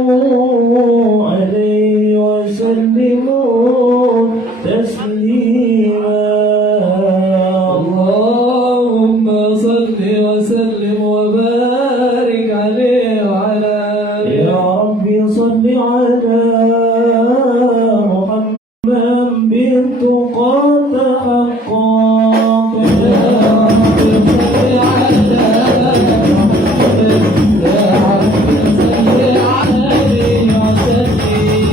صلوا عليه وسلموا تسليما اللهم صل وسلم وبارك عليه وعلى آله يا ربي صل على محمد بالتقى تحقق يا ربي صل على محمد يا ربي صل عليه وسلم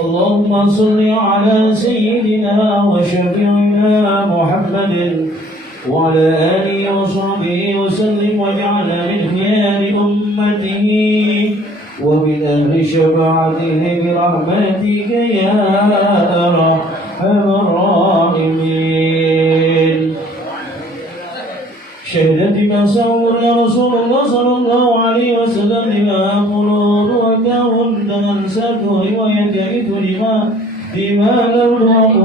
اللهم صل على سيدنا وشفيعنا محمد وعلى آله وصحبه وسلم واجعلنا من خيار أمته ومن أهل شفاعته برحمتك يا أرحم الراحمين. شهدت ما سأقول يا رسول الله صلى الله عليه وسلم لما أقول وكاهم dengan satu riwayat yaitu lima di mana 27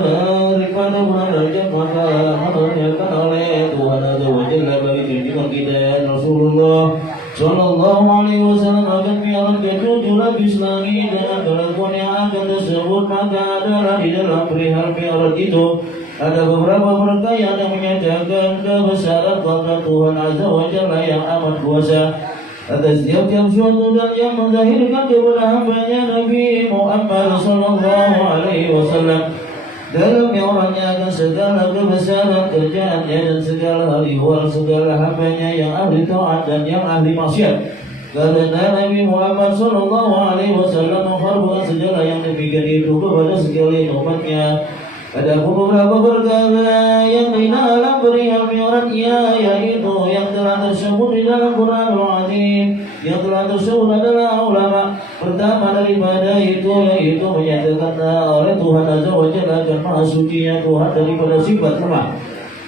hari pada bulan Rajab maka menunaikan oleh Tuhan Azza wa Jalla bagi junjungan kita Rasulullah Sallallahu alaihi wasallam akan mi'raj ke 7 lapis langit dengan kelakuan yang akan tersebut maka adalah di dalam perihal mi'raj itu ada beberapa berkah yang menyatakan kebesaran kuasa Tuhan Azza wa Jalla yang amat kuasa atas tiap-tiap suatu dan yang menzahirkan kepada hambanya Nabi Muhammad Sallallahu alaihi wasallam dalam mi'rajnya akan segala kebesaran kerjaannya dan segala hal ihwal segala hambanya yang ahli taat dan yang ahli maksiat karena Nabi Muhammad Sallallahu alaihi wasallam mengharapkan segala yang demikian itu kepada sekalian umatnya. Ada beberapa perkara yang di dalam perihal mi'rajnya yaitu yang telah tersebut di dalam Quranul Azim yang telah tersebut adalah ulama pertama daripada itu yaitu menyatakan oleh Tuhan Azza wa Jalla dan Maha Sucinya Tuhan daripada sifat lemah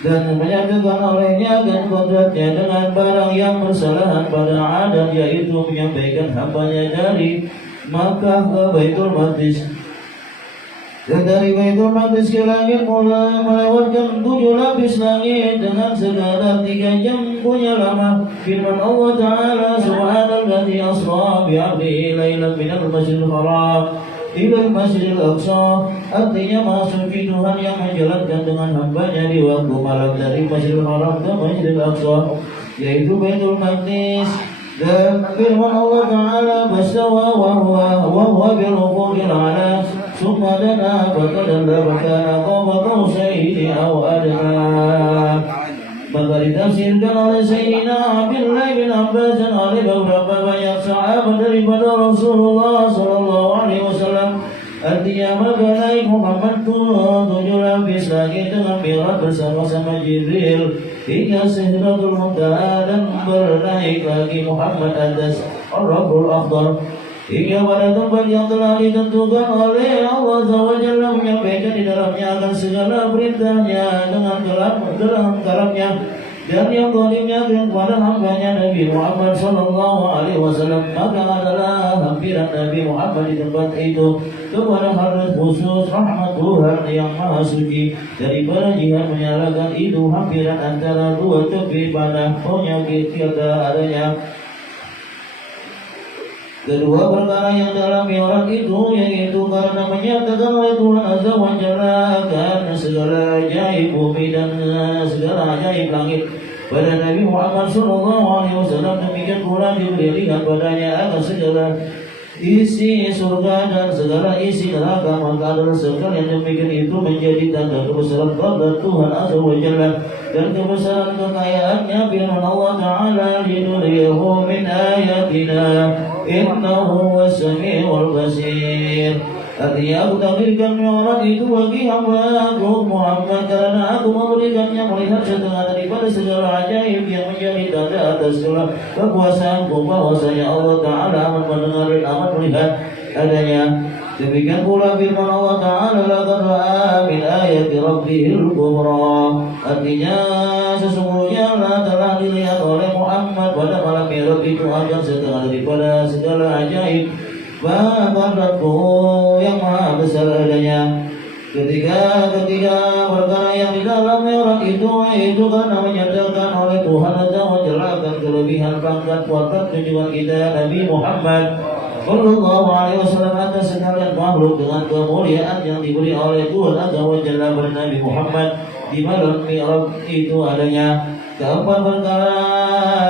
dan menyatakan olehnya dan kodratnya dengan barang yang bersalahan pada adat yaitu menyampaikan hambanya dari Makkah ke Baitul Maqdis dan dari Baitul Maqdis ke langit mulai melewatkan 7 lapis langit dengan segala 3 jam punya lama. Firman Allah Ta'ala Subhanalladzi asra bi'abdihi laylan minal masjidil haram ilal masjidil aqsa artinya Maha Suci Tuhan yang menjalankan dengan hambanya di waktu malam dari masjidil haram ke masjidil aqsa yaitu Baitul Maqdis. Dan firman Allah Ta'ala basawa wa huwa bil ufuqil a'la summa dana fatadalla fakana qaba qausaini aw adna maka ditafsirkan oleh Sayyidina Abdullah bin Abbas dan oleh beberapa banyak sahabat daripada Rasulullah Sallallahu alaihi wasallam artinya maka naik Muhammad turun 7 lapis lagi dengan mi'raj bersama-sama Jibril hingga Sidratul Muntaha dan bernaik lagi Muhammad atas Ar-Rabbul Akhdar hingga pada tempat yang telah ditentukan oleh Allah SWT menyampaikan di dalamnya akan segala perintahnya dengan kalamnya dan yang zalimnya kepada hambanya Nabi Muhammad SAW maka adalah hampiran Nabi Muhammad di tempat itu kepada harus khusus rahmat Tuhan yang Maha Suci daripada jika menyalakan itu hampiran antara 2 tepi panah penyakit tiada adanya. Kedua perkara yang dalam mi'raj itu yaitu karena menyatakan oleh Tuhan Azza wa Jalla akan segala ajaib bumi dan segala ajaib langit pada Nabi Muhammad SAW demikian pula diberikan padanya akan segala isi surga dan segala isi neraka maka adalah segala yang demikian itu menjadi tanda kebesaran qadar Tuhan Azza wa Jalla dan kebesaran kekayaannya firman Allah Ta'ala linuriyahu min ayatina innahu was-sami'ul basir. Artinya aku takdirkan mi'raj itu bagi hamba aku Muhammad karena aku memberikannya melihat setengah daripada segala ajaib yang menjadi tanda atas segala kekuasaanku bahwasanya Allah Ta'ala amat mendengar dan amat melihat adanya. Demikian pula firman Allah Ta'ala laqad ra'a min ayati rabbihil kubra. Artinya sesungguhnya telah dilihat oleh Muhammad pada malam mi'raj itu akan setengah daripada segala ajaib Bapak-Bapakku yang maha besar adanya. Ketiga perkara yang di dalam mi'raj itu karena menyatakan oleh Tuhan Azza wa Jalla akan kelebihan pangkat watak tujuan kita Nabi Muhammad Sallallahu alaihi wasallam atas sekalian makhluk dengan kemuliaan yang diberi oleh Tuhan Azza wa Jalla pada Nabi Muhammad di malam mi'raj itu adanya. Keempat perkara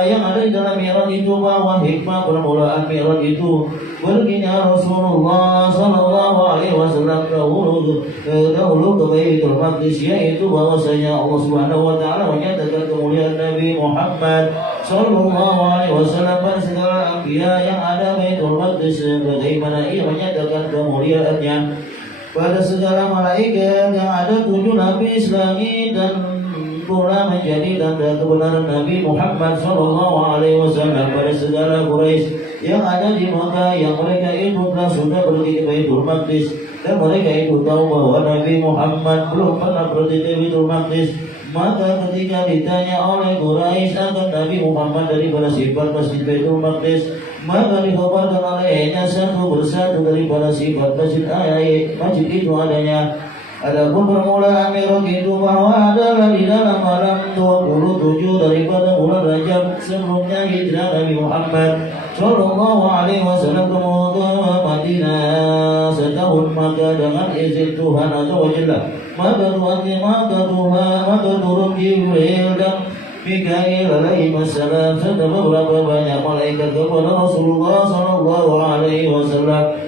yang ada di dalam mi'raj itu bahwa hikmah permulaan mi'raj itu perginya Rasulullah Sallallahu alaihi wasallam dahulu ke Baitul Maqdis yaitu bahwasanya Allah Subhanahu wa taala menyatakan kemuliaan Nabi Muhammad Sallallahu alaihi wasallam pada segala anbiya yang ada Baitul Maqdis bagaimana ia menyatakan kemuliaannya pada segala malaikat yang ada 7 lapis langit dan pula menjadi tanda kebenaran Nabi Muhammad Sallallahu alaihi wasallam pada segala Quraisy yang ada di Makkah yang mereka itu telah sudah pergi ke Baitul Maqdis dan mereka itu tahu bahwa Nabi Muhammad belum pernah pergi ke Baitul Maqdis. Maka ketika ditanya oleh Quraisy akan Nabi Muhammad daripada sifat Masjid Baitul Maqdis, maka dikhabarkan olehnya satu persatu daripada sifat masjid itu adanya. Adapun permulaan Mi'raj itu bahwa adalah di dalam malam 27 daripada bulan Rajab sebelumnya hijrah Nabi Muhammad Sallallahu Alaihi Wasallam ke Madinah setahun, maka dengan izin Tuhan Azza wa Jalla maka turun Jibril dan Mikail alaihi wassalam serta beberapa banyak malaikat kepada Rasulullah Sallallahu Alaihi Wasallam.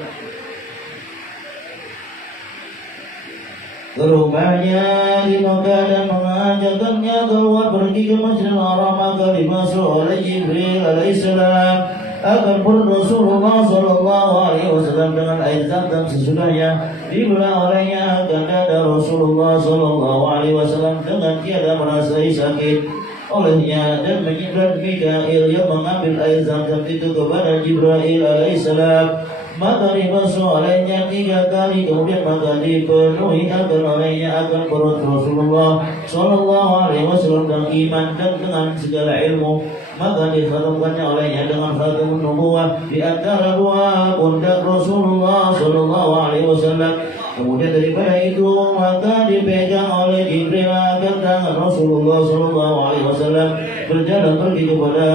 Rupanya di Makkah dan mengajarkannya keluar pergi ke Masjidil Haram, maka dimasuk oleh Jibril alaihissalam. Akan perut Rasulullah Sallallahu Alaihi Wasallam dengan air Zam-Zam sesudahnya dibelah olehnya akan dada Rasulullah Sallallahu Alaihi Wasallam dengan tiada merasai sakit olehnya, dan menyibrat Mikail yang mengambil air Zam-Zam itu kepada Jibril alaihissalam. Maka dibasuh olehnya 3 kali, kemudian maka dipenuhi akan olehnya akan perut Rasulullah Sallallahu Alaihi Wasallam dengan iman dan dengan segala ilmu. Maka dikhatamkannya olehnya dengan khatam nubuwah di antara 2 pundak Rasulullah Sallallahu Alaihi Wasallam. Kemudian daripada itu maka dipegang oleh Jibril akan tangan Rasulullah Sallallahu Alaihi Wasallam berjalan pergi kepada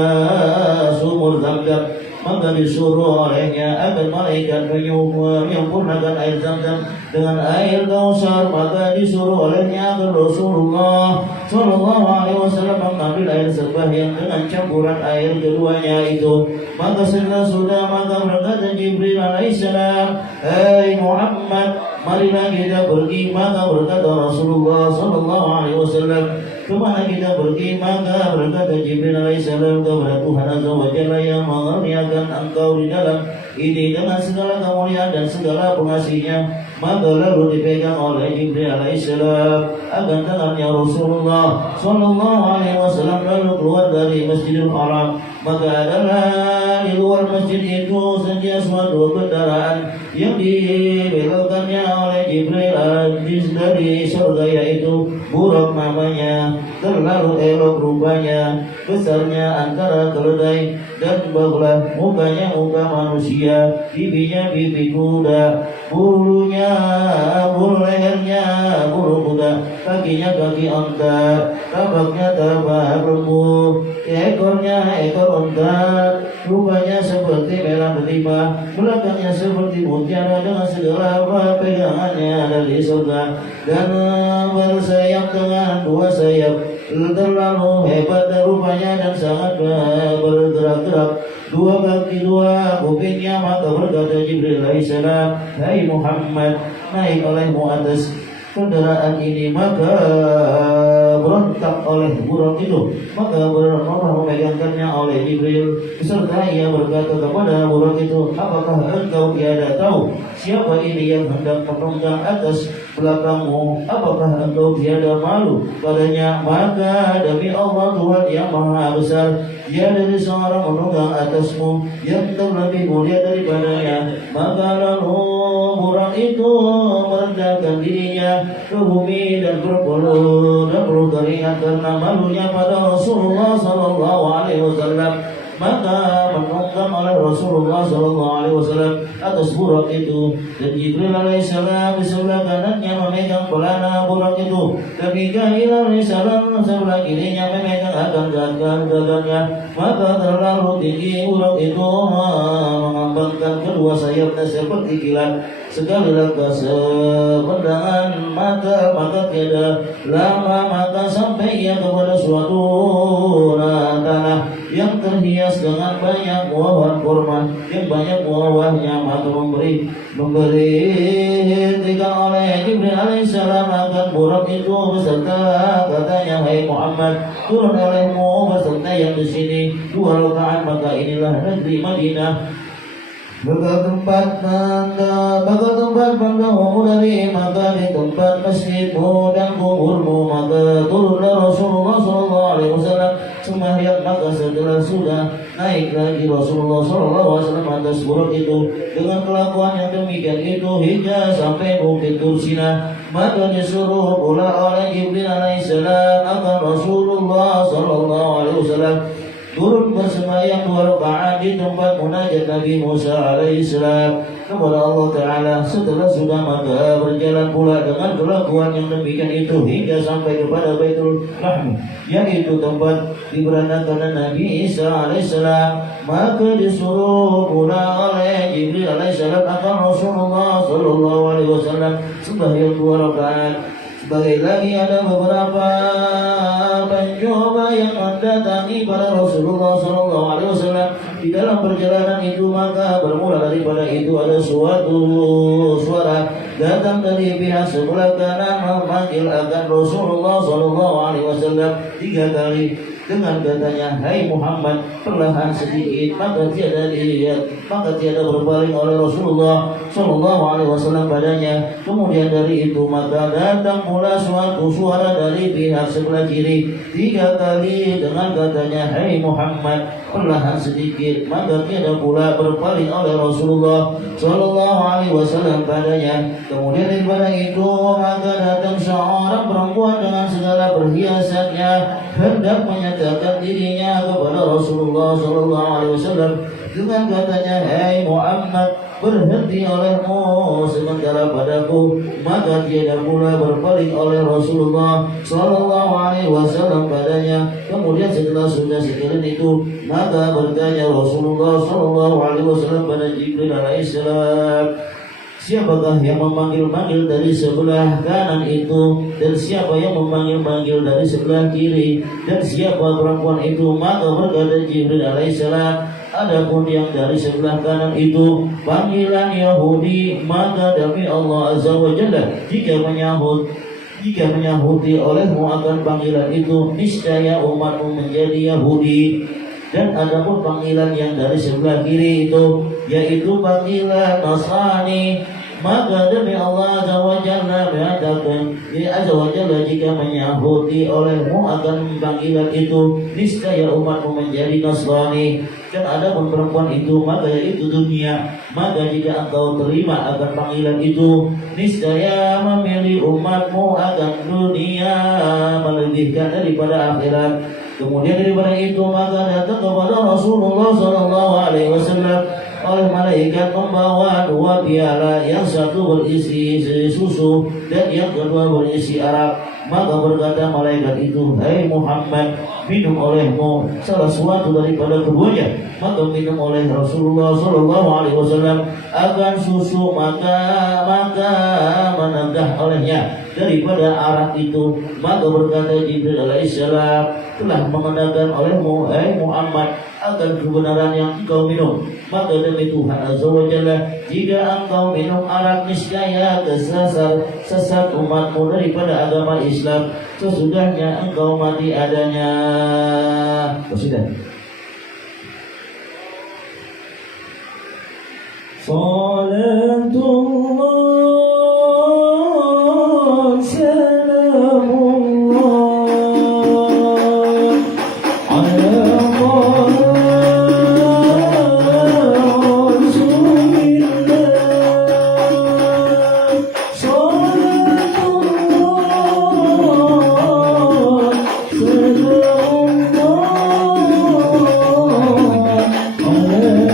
sumur Zam-Zam. Maka disuruh olehnya agar malaikat menyempurnakan air Zam-Zam dengan air Kausar. Maka disuruh olehnya agar Rasulullah Sallallahu Alaihi Wasallam mengambil air sembahyang dengan campuran air keduanya itu. Maka setelah sudah maka berkata Jibril alaihissalam, "Hai Muhammad, marilah kita pergi." Maka berkata Rasulullah Sallallahu Alaihi Wasallam, "Kemana kita pergi?" Maka berkata Jibril alaihissalam, "Kepada Tuhan Azza wa Jalla yang mengaruniakan engkau di dalam ini dengan segala kemuliaan dan segala pengasihnya." Maka lalu dipegang oleh Jibril alaihissalam akan tangannya Rasulullah Sallallahu Alaihi Wasallam lalu keluar dari Masjidil Haram. Maka adalah di luar masjid itu saja suatu kendaraan yang dibelokkannya oleh Jibril dari surga, yaitu Buraq namanya, terlalu elok rupanya, besarnya antara keledai dan belah, mukanya muka manusia, bibinya bibi kuda, bulunya bulu lehernya bulu kuda, kakinya kaki onta, tabaknya tabak lembu, ekornya ekor onta, rupanya seperti merah delima, belakangnya seperti mutiara dengan segala pegangannya dari surga, dan bersayap dengan 2 sayap, terlalu hebat rupanya dan sangat bergerak-gerak, 2 kaki 2 kupingnya. Maka berkata Jibril alaihissalam, "Hai Muhammad, naik olehmu atas kendaraan ini." Maka berontak oleh burung itu, maka Allah memegangkannya oleh Jibril serta ia berkata kepada burung itu, "Apakah engkau tiada tahu siapa ini yang hendak menunggang atas belakangmu? Apakah engkau tiada malu padanya?" Maka demi Allah Tuhan yang Maha Besar, dia dari seorang menunggang atasmu yang terlebih mulia daripadanya. Maka lalu burung itu merendahkan dirinya ke bumi dan berpeluh keringat karena malunya pada Rasulullah Sallallahu Alaihi Wasallam. Maka menunggang oleh Rasulullah Sallallahu Alaihi Wasallam atas buraq itu, dan Jibril alaihissalam di sebelah kanannya memegang pelana buraq itu, dan Mikail alaihissalam sebelah kirinya memegang akan gagangnya. Maka terlalu tinggi buraq itu mengembangkan kedua sayapnya seperti kilat, sekali langkah sepandangan mata, maka tiada lama maka sampai ia kepada suatu tanah yang terhias dengan banyak buah kurma, yang banyak buahnya. Maka hentikan oleh Jibril alaihissalam akan buraq itu beserta katanya, "Hai Muhammad, turun olehmu beserta yang di sini 2 rakaat." Maka inilah negeri Madinah, maka tempat pandanganmu dari maka di tempat masjidmu dan kuburmu. Maka turunlah Rasulullah Sallallahu Alaihi Wasallam sembahyang. Maka setelah sudah naik lagi Rasulullah Sallallahu Alaihi Wasallam atas buraq itu dengan kelakuan yang demikian itu hingga sampai Bukit Tursina. Maka disuruh pula oleh Jibril alaihissalam akan Rasulullah Sallallahu Alaihi Wasallam turun bersembahyang 2 rakaat di tempat munajat Nabi Musa alaihissalam kepada Allah Ta'ala. Setelah sudah maka berjalan pula dengan kelakuan yang demikian itu hingga sampai kepada Baitul Rahim, yaitu tempat diberangkatkan Nabi Isa alaihissalam. Maka disuruh pula oleh Jibril alaihissalam akan Rasulullah sallallahu alaihi wasallam sembahyang 2 rakaat. Sebagai lagi ada beberapa pencoba yang mendatangi pada Rasulullah sallallahu alaihi wasallam di dalam perjalanan itu, maka bermula daripada itu ada suatu suara datang dari pihak sebelah kanan memanggil akan Rasulullah sallallahu alaihi wasallam 3 kali dengan katanya, "Hai Muhammad," perlahan sedikit, maka tiada dilihat, maka tiada berpaling oleh Rasulullah sallallahu alaihi wasallam padanya. Kemudian dari itu maka datang pula suatu suara dari pihak sebelah kiri 3 kali dengan katanya, "Hai Muhammad," perlahan sedikit, maka tiada pula berpaling oleh Rasulullah sallallahu alaihi wasallam padanya. Kemudian daripada itu maka datang seorang perempuan dengan segala perhiasannya hendak menyatakan dirinya kepada Rasulullah sallallahu alaihi wasallam dengan katanya, "Hai Muhammad, berhenti olehmu sementara padaku." Maka tiada pula berpaling oleh Rasulullah sallallahu alaihi wasallam padanya. Kemudian setelah sudah sekalian itu maka bertanya Rasulullah sallallahu alaihi wasallam pada Jibril alaihissalam, "Siapakah yang memanggil-manggil dari sebelah kanan itu, dan siapa yang memanggil-manggil dari sebelah kiri, dan siapa perempuan itu?" Maka berkata Jibril alaihissalam, "Adapun yang dari sebelah kanan itu panggilan Yahudi, maka demi Allah azza wa jalla, jika menyahuti olehmu akan panggilan itu, niscaya umatmu menjadi Yahudi. Dan adapun panggilan yang dari sebelah kiri itu, yaitu panggilan Nasrani, maka demi Allah azza wa jalla mengatakan, azza wa jalla, jika menyahuti olehmu akan panggilan itu, niscaya umatmu menjadi Nasrani. Dan adapun perempuan itu, maka yaitu dunia, maka jika engkau terima akan panggilan itu, niscaya memilih umatmu akan dunia melebihkan daripada akhirat." Kemudian daripada itu maka datang kepada Rasulullah sallallahu alaihi wasallam oleh malaikat membawa 2 piala, yang satu berisi susu dan yang kedua berisi arak. Maka berkata malaikat itu, "Hai Muhammad, minum olehmu salah suatu daripada keduanya." Maka minum oleh Rasulullah sallallahu alaihi wasallam akan susu, maka menegah olehnya daripada arak itu. Maka berkata Jibril alaihissalam, "Telah mengenakan olehmu, hai Muhammad, akan kebenaran yang engkau minum. Maka demi Tuhan azza wa jalla, jika engkau minum arak, niscaya sesat umatmu daripada agama Islam sesudahnya engkau mati adanya." Sudah. Salatullah salamullah ala Rasulillah. Salatullah salamullah ala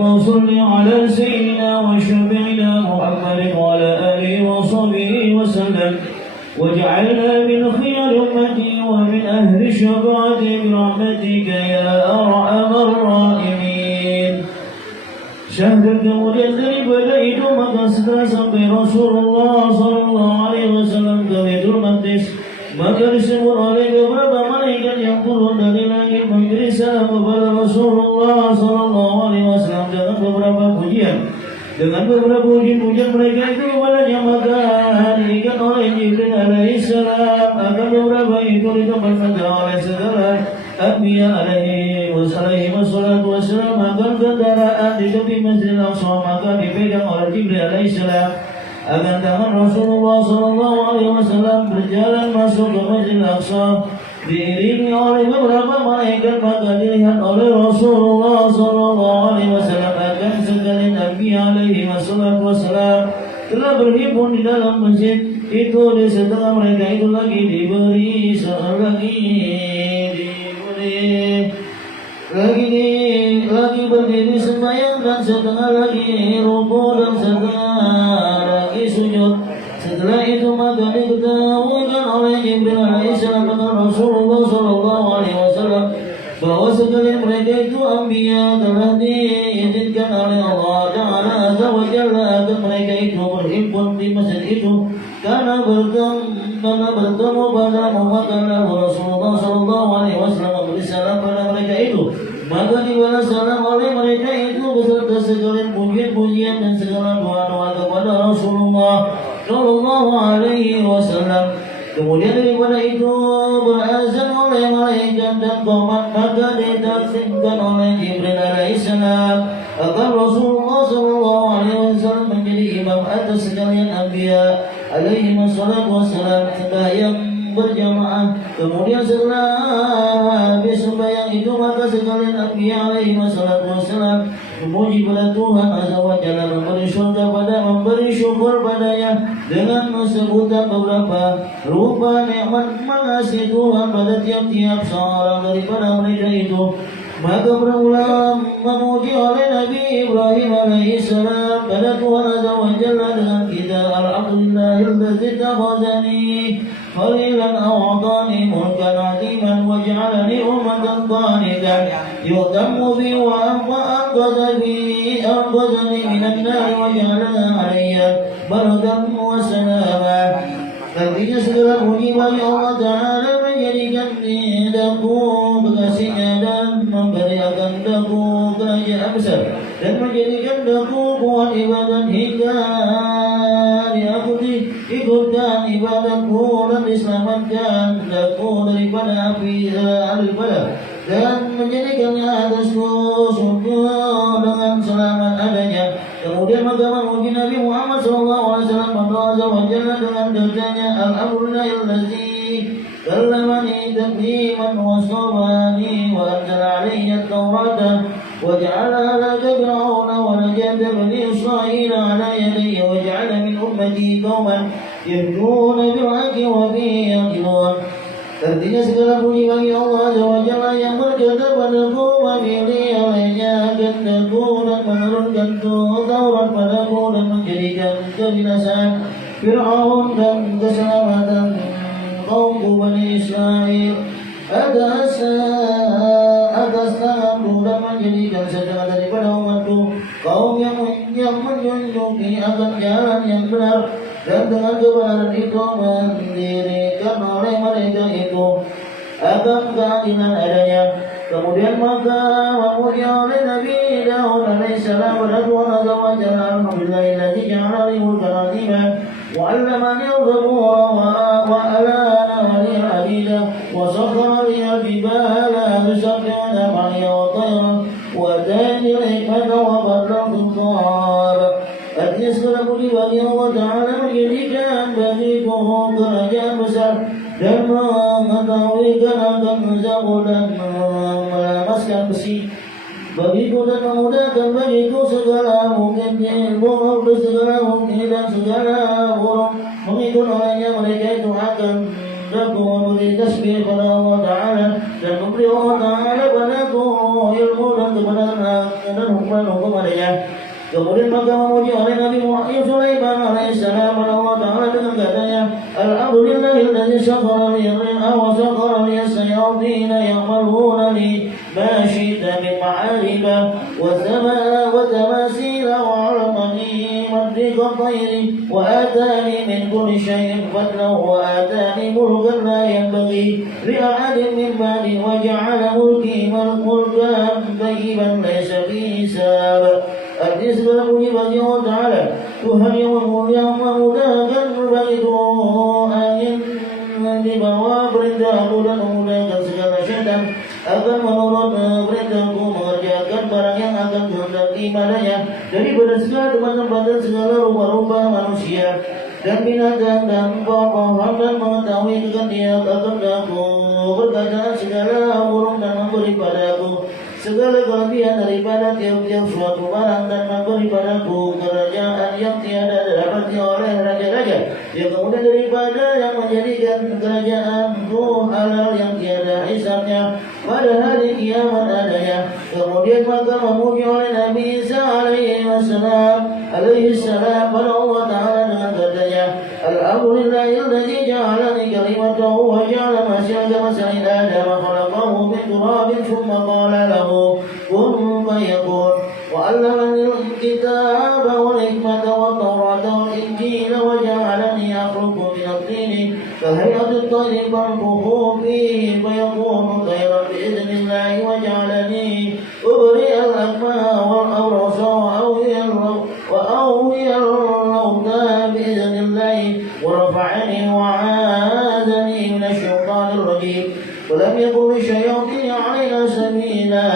اللهم صل على سيدنا وشفيعنا محمد وعلى آله وصحبه وسلم واجعلنا من خير أمتي ومن أهل الشفاعة برحمتك يا أرحم الراحمين. Syahadat kemudian daripada itu maka setelah sampai Rasulullah SAW ke Baitul Maqdis, maka disebut oleh beberapa malaikat yang turun dari langit memberi salam kepada Rasulullah SAW dengan beberapa pujian. Dengan beberapa pujian mereka itu kepadanya maka diikat oleh Jibril alaihissalam. Akan beberapa itu ditempatkan oleh segala Anbiya alaihi wassalatu wassalam. Akan kendaraan di tepi Masjid Al-Aqsa maka dipegang oleh Jibril alaihissalam. Akan tangan Rasulullah SAW berjalan masuk ke Masjid Al-Aqsa diiringi oleh beberapa malaikat. Maka dilihat oleh Rasulullah SAW akan sekalian Nabi alaihi wassalam telah berhimpun di dalam masjid itu. Di setengah mereka itu lagi diberi lagi berdiri sembahyang dan setengah lagi rukuk dan setengah lagi sujud. Setelah itu maka diketahuikan oleh Jibril alaihissalam dengan Rasulullah SAW bahwa sekalian mereka itu anbiya telah diizinkan oleh Allah Ta'ala Azza wa Jalla agar mereka itu berhimpun di masjid itu karena bertemu bertemu pada Muhammad Rasulullah Sallallahu Alaihi Wasallam memberi salam pada mereka itu, maka dibalas salam oleh mereka itu beserta segala pujian-pujian dan segala doa-doa kepada Rasulullah Sallallahu Alaihi Wasallam. Kemudian daripada itu berazan oleh malaikat dan qomat, maka ditafsirkan oleh Jibril alaihissalam agar Rasulullah Sallallahu Alaihi Wasallam menjadi imam atas sekalian anbiya alaihi wassalam sembahyang berjamaah. Kemudian setelah habis sembahyang itu, maka sekalian anbiya alaihi wassalam memuji pada Tuhan Azza wa Jalla, memberi syukur padanya dengan sebutan beberapa rupa nikmat mengasihi Tuhan pada tiap-tiap seorang daripada mereka itu. Maka berulang memuji oleh Nabi Ibrahim alaihissalam pada Tuhan Azza wa Jalla dengan kita, alhamdulillahilladzi takhazani khalilan a'tani mulkan 'aziman waj'alani ummatan qanitan yu'tammu bi wa anqadhani minan nar waj'alana 'alayya bardan wa salama. Artinya segala puji bagi Allah Ta'ala menjadikan daku kekasihnya dan memberi akan daku kerajaan besar dan menjadikan daku kuat ibadat hingga ikutkan ibadatku dan diselamatkan daku daripada api al-balak dan menjadikannya atasku surga dengan selamat adanya. Kemudian maka memuji Nabi Muhammad SAW Azza wa Jalla dengan katanya, alhamdulillahilladzi kallamani takliman wa sawani wa anzala alayya at-taurata wa ja'ala ala fir'auna wa najata bani Israila ala yadayya wa ja'ala min ummati qauman yahduna bil haqqi wa bihi yaqilun. Artinya segala puji bagi Allah Azza wa Jalla yang berkata padaku, memilih olehnya agandaku dan menurunkan Taurat padaku dan menjadikan kebinasaan Fir'aun dan keselamatan kaumku Bani Israel atas tanganku dan menjadikan setengah daripada umatku kaum yang menunjuki akan jalan yang benar, dan dengan kebenaran itu mendirikan oleh mereka itu akan keadilan adanya. Kemudian maka memuji oleh Nabi Daud alaihissalam pada Tuhan Azza wa Jalla, alhamdulillahilladzi ja'ala li mulkan 'aziman wa 'allamani al-zabura wa alana li al-hadida wa sakhkhara li al-jibala yusabbihuna ma'i wa tayran wa atani al-hikmata wa ballaghtu al-qur'an. Artinya segala puji bagi Allah Ta'ala menjadikan bagiku kerajaan besar dan mengetahui akan zabur dan melemaskan besi bagiku dan memudahkan bagiku segala mungkin ilmu dan segala mungkin dan segala buruk mengikut olehnya mereka itu akan daku memberi tasbih pada Allah Ta'ala dan memberi Allah Ta'ala padaku ilmu dan kebenaran dan hukuman adanya. Kemudian maka memuji oleh Nabi Muhammad Sulaiman alaihissalam pada Allah Ta'ala dengan katanya, alhamdulillahilladzi syakhara li ar-ri'a wa syakhara li as-sayatina ya'maluna li ma syi'ta min ma'ariba wa tamasila wa 'almani madriqa tayri wa atani min kulli syai'in fadlan wa atani mulkan la yanbaghi li ahadin min ba'di wa ja'ala mulki mulkan tayyiban laysa fihi hisab. Artinya segala puji bagi Allah Ta'ala, Tuhan yang memudahkan bagi angin di bawah perintah aku dan memudahkan segala syaitan akan menurut perintahku mengerjakan barang yang akan kehendaki padanya daripada segala tempat-tempat dan segala rupa-rupa manusia dan binatang dan pohon dan mengetahui kegendian kehendakku berkata segala burung dan memberi padaku segala kelebihan daripada tiap-tiap suatu barang dan memberi padaku kerajaan yang tiada didapati oleh raja-raja yang kemudian daripada yang menjadikan kerajaanku halal yang tiada hisabnya pada hari kiamat adanya. Kemudian maka memuji oleh Nabi Isa alaihissalam pada Allah Ta'ala dengan katanya, alhamdulillahilladzi ja'alani kalimatahu wa ja'ala masyarakat masyarakat Adam khalaqahu min turabin thumma qala lahu kun fayakun wa 'allamani al-kitaba wal hikmata wat tawrata wal injila wa ja'alani akhluqu min at-tini ka hay'ati خير فانفخوا فيه فيكون خيرا بإذن الله وجعلني أبرئ الأكمى والأبرص وأوهي الموتى بإذن الله ورفعني وعاذني من الشيطان الرجيم ولم يكن للشياطين علينا سبيلا.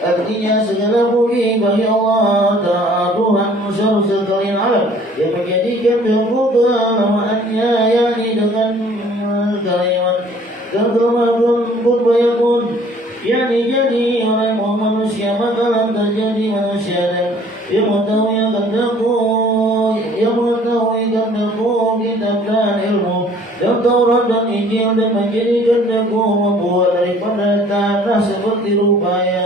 Artinya segala puji bagi Allah Ta'ala Tuhan sekalian alam yang menjadikan keutamaan-Nya yakni dengan kalimat kalimat kun fayakun, yakni jadi oleh manusia makalah terjadi manusia dan yang mengetahui kehendakku kitab dan ilmu dan Taurat dan Injil dan menjadikan kehendakku membuat daripada tanah seperti rupanya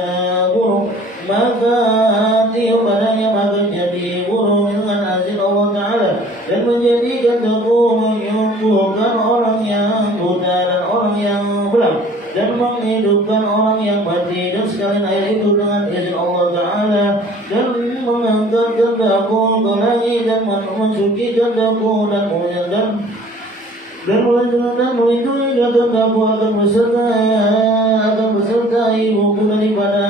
burung, maka tiup padanya maka jadi burung dengan izin Allah Ta'ala dan menjadikan kehendakku menyembuhkan orang yang buta dan orang yang belang dan menghidupkan orang yang mati dan sekalian ayat itu dengan izin Allah Ta'ala dan mengangkat kehendakku ke langit dan mensucikan kehendakku dan melindungi kehendakku akan besertai ibuku daripada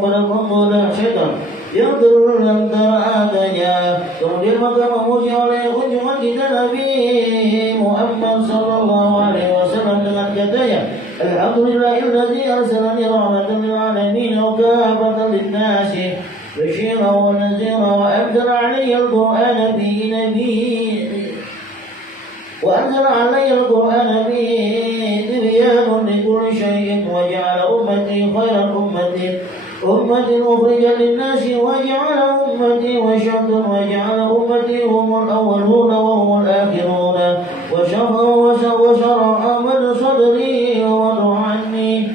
penggoda syaitan yang terlantar adanya. Kemudian maka memuji oleh kunjungan kita Nabi Muhammad sallallahu alaihi wasallam dengan katanya, Alhamdulillahilladzi arsalani rahmatan lil alamin wa kafatan lin nasi basyiran wa nadhiran wa anzala alayya al-Qur'ana bi وأنزل علي القرآن به تبيان لكل شيء وجعل أمتي خير أمة أخرجت للناس وجعل أمتي وشرا وجعل أمتي هم الأولون وهم الآخرون وشرع أمد صدري ووضع عني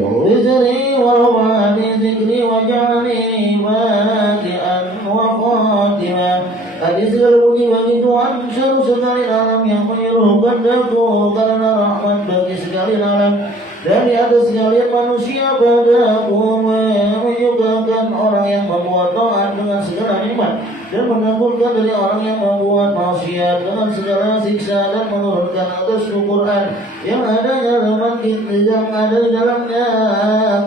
وزري ورفع عن ذكري وجعلني بادئا وخاتما. Hadis segala bagi Tuhan seluruh sekali alam yang menyerukan daku karena rahmat bagi sekali alam dan di atas sekalian manusia padaku menyukakan orang yang membuat taat dengan segala nikmat dan menangguhkan dari orang yang membuat maksiat dengan segala siksa dan menurunkan atas Al-Quran yang ada di dalamnya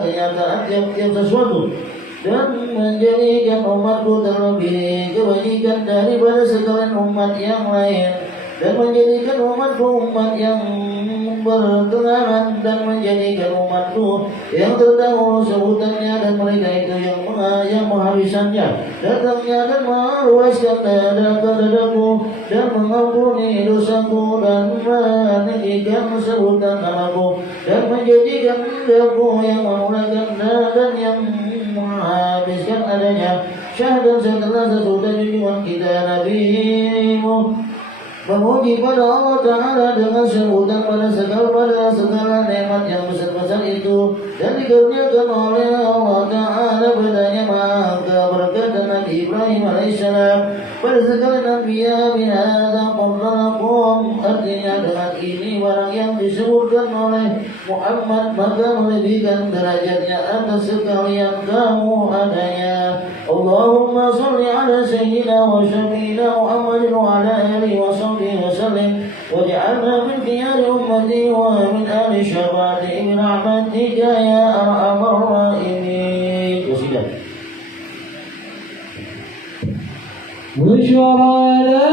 kenyataan tiap-tiap sesuatu dan menjadikan umatku terlebih kebajikan daripada sekalian umat yang lain dan menjadikan umatku umat yang berkenalan dan menjadikan umatku yang terdahulu sebutannya dan mereka itu yang menghabisannya datangnya dan meluaskan dadaku dan mengampuni dosaku dan meninggikan sebutan namaku dan menjadikan dadaku yang menggunakan dan yang menghabiskan adanya syahadat setelah sesudah junjungan kita Nabi-Mu memuji pada Allah Ta'ala dengan sebutan pada segala nikmat yang besar-besar itu dan dikurniakan oleh Allah Ta'ala padanya maka berkata Nabi Ibrahim alaihissalam pada segala nabiya min hadza qablanakum, artinya dengan ini barang yang disebutkan oleh Muhammad maka melebihkan derajatnya atas sekalian kamu adanya. Allahumma salli ala sayyidina wa syafiina Muhammadin wa ala alihi wa sahbihi wa sallim waj'alna min khiyari ummati wa min ahli syafaati bi rahmatika ya arhamar rahimin. وشرع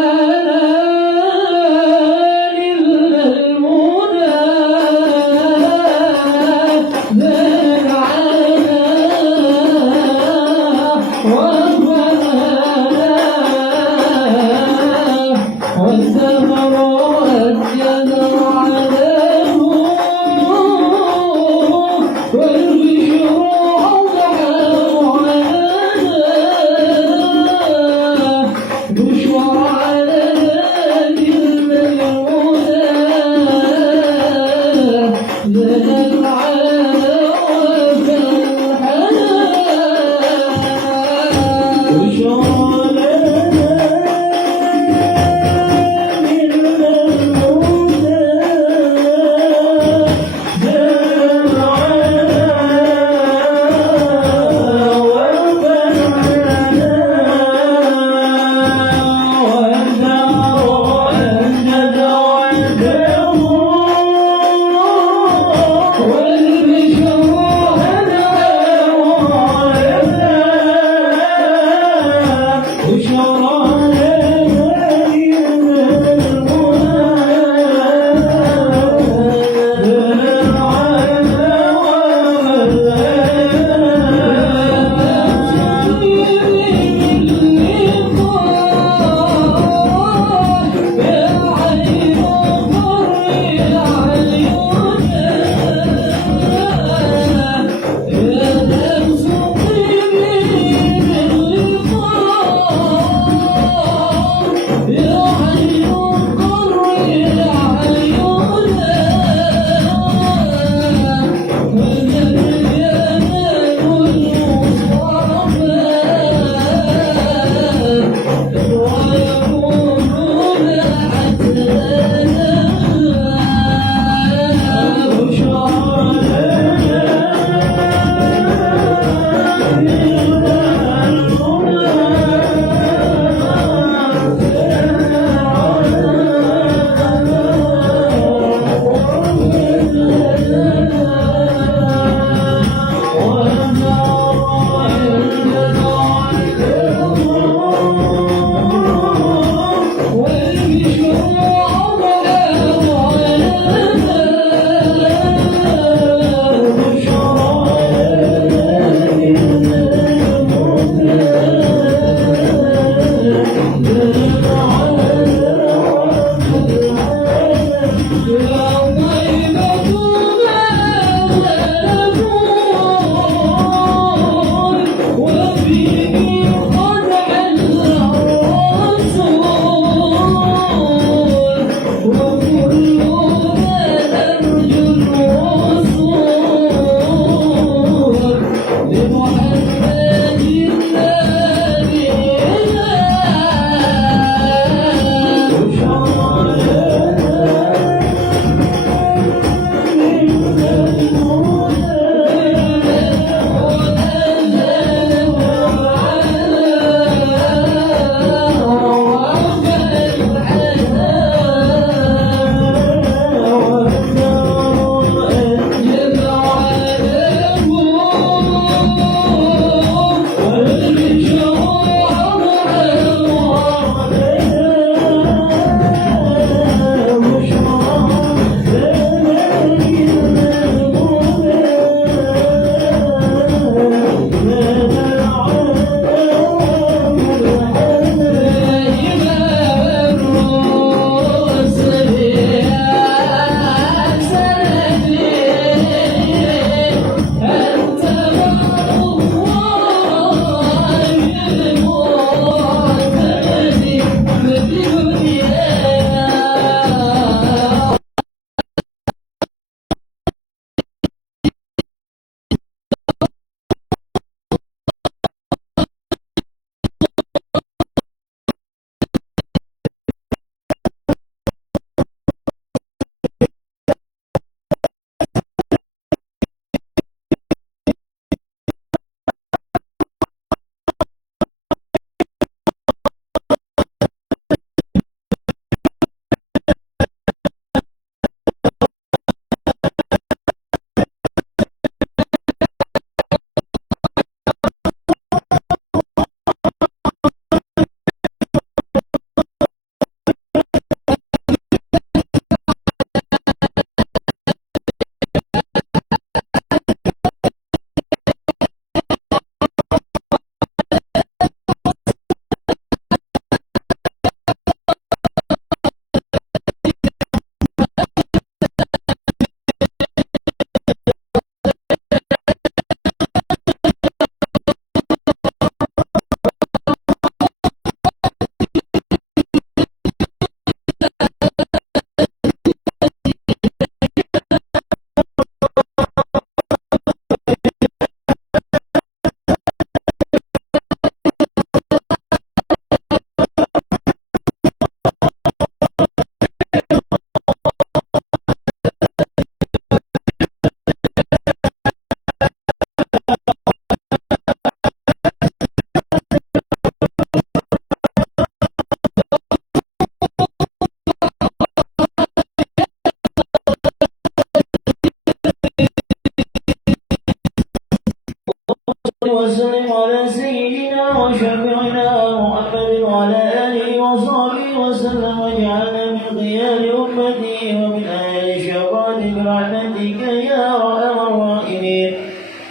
الشيطان برحمتك يا أرحم الراحمين.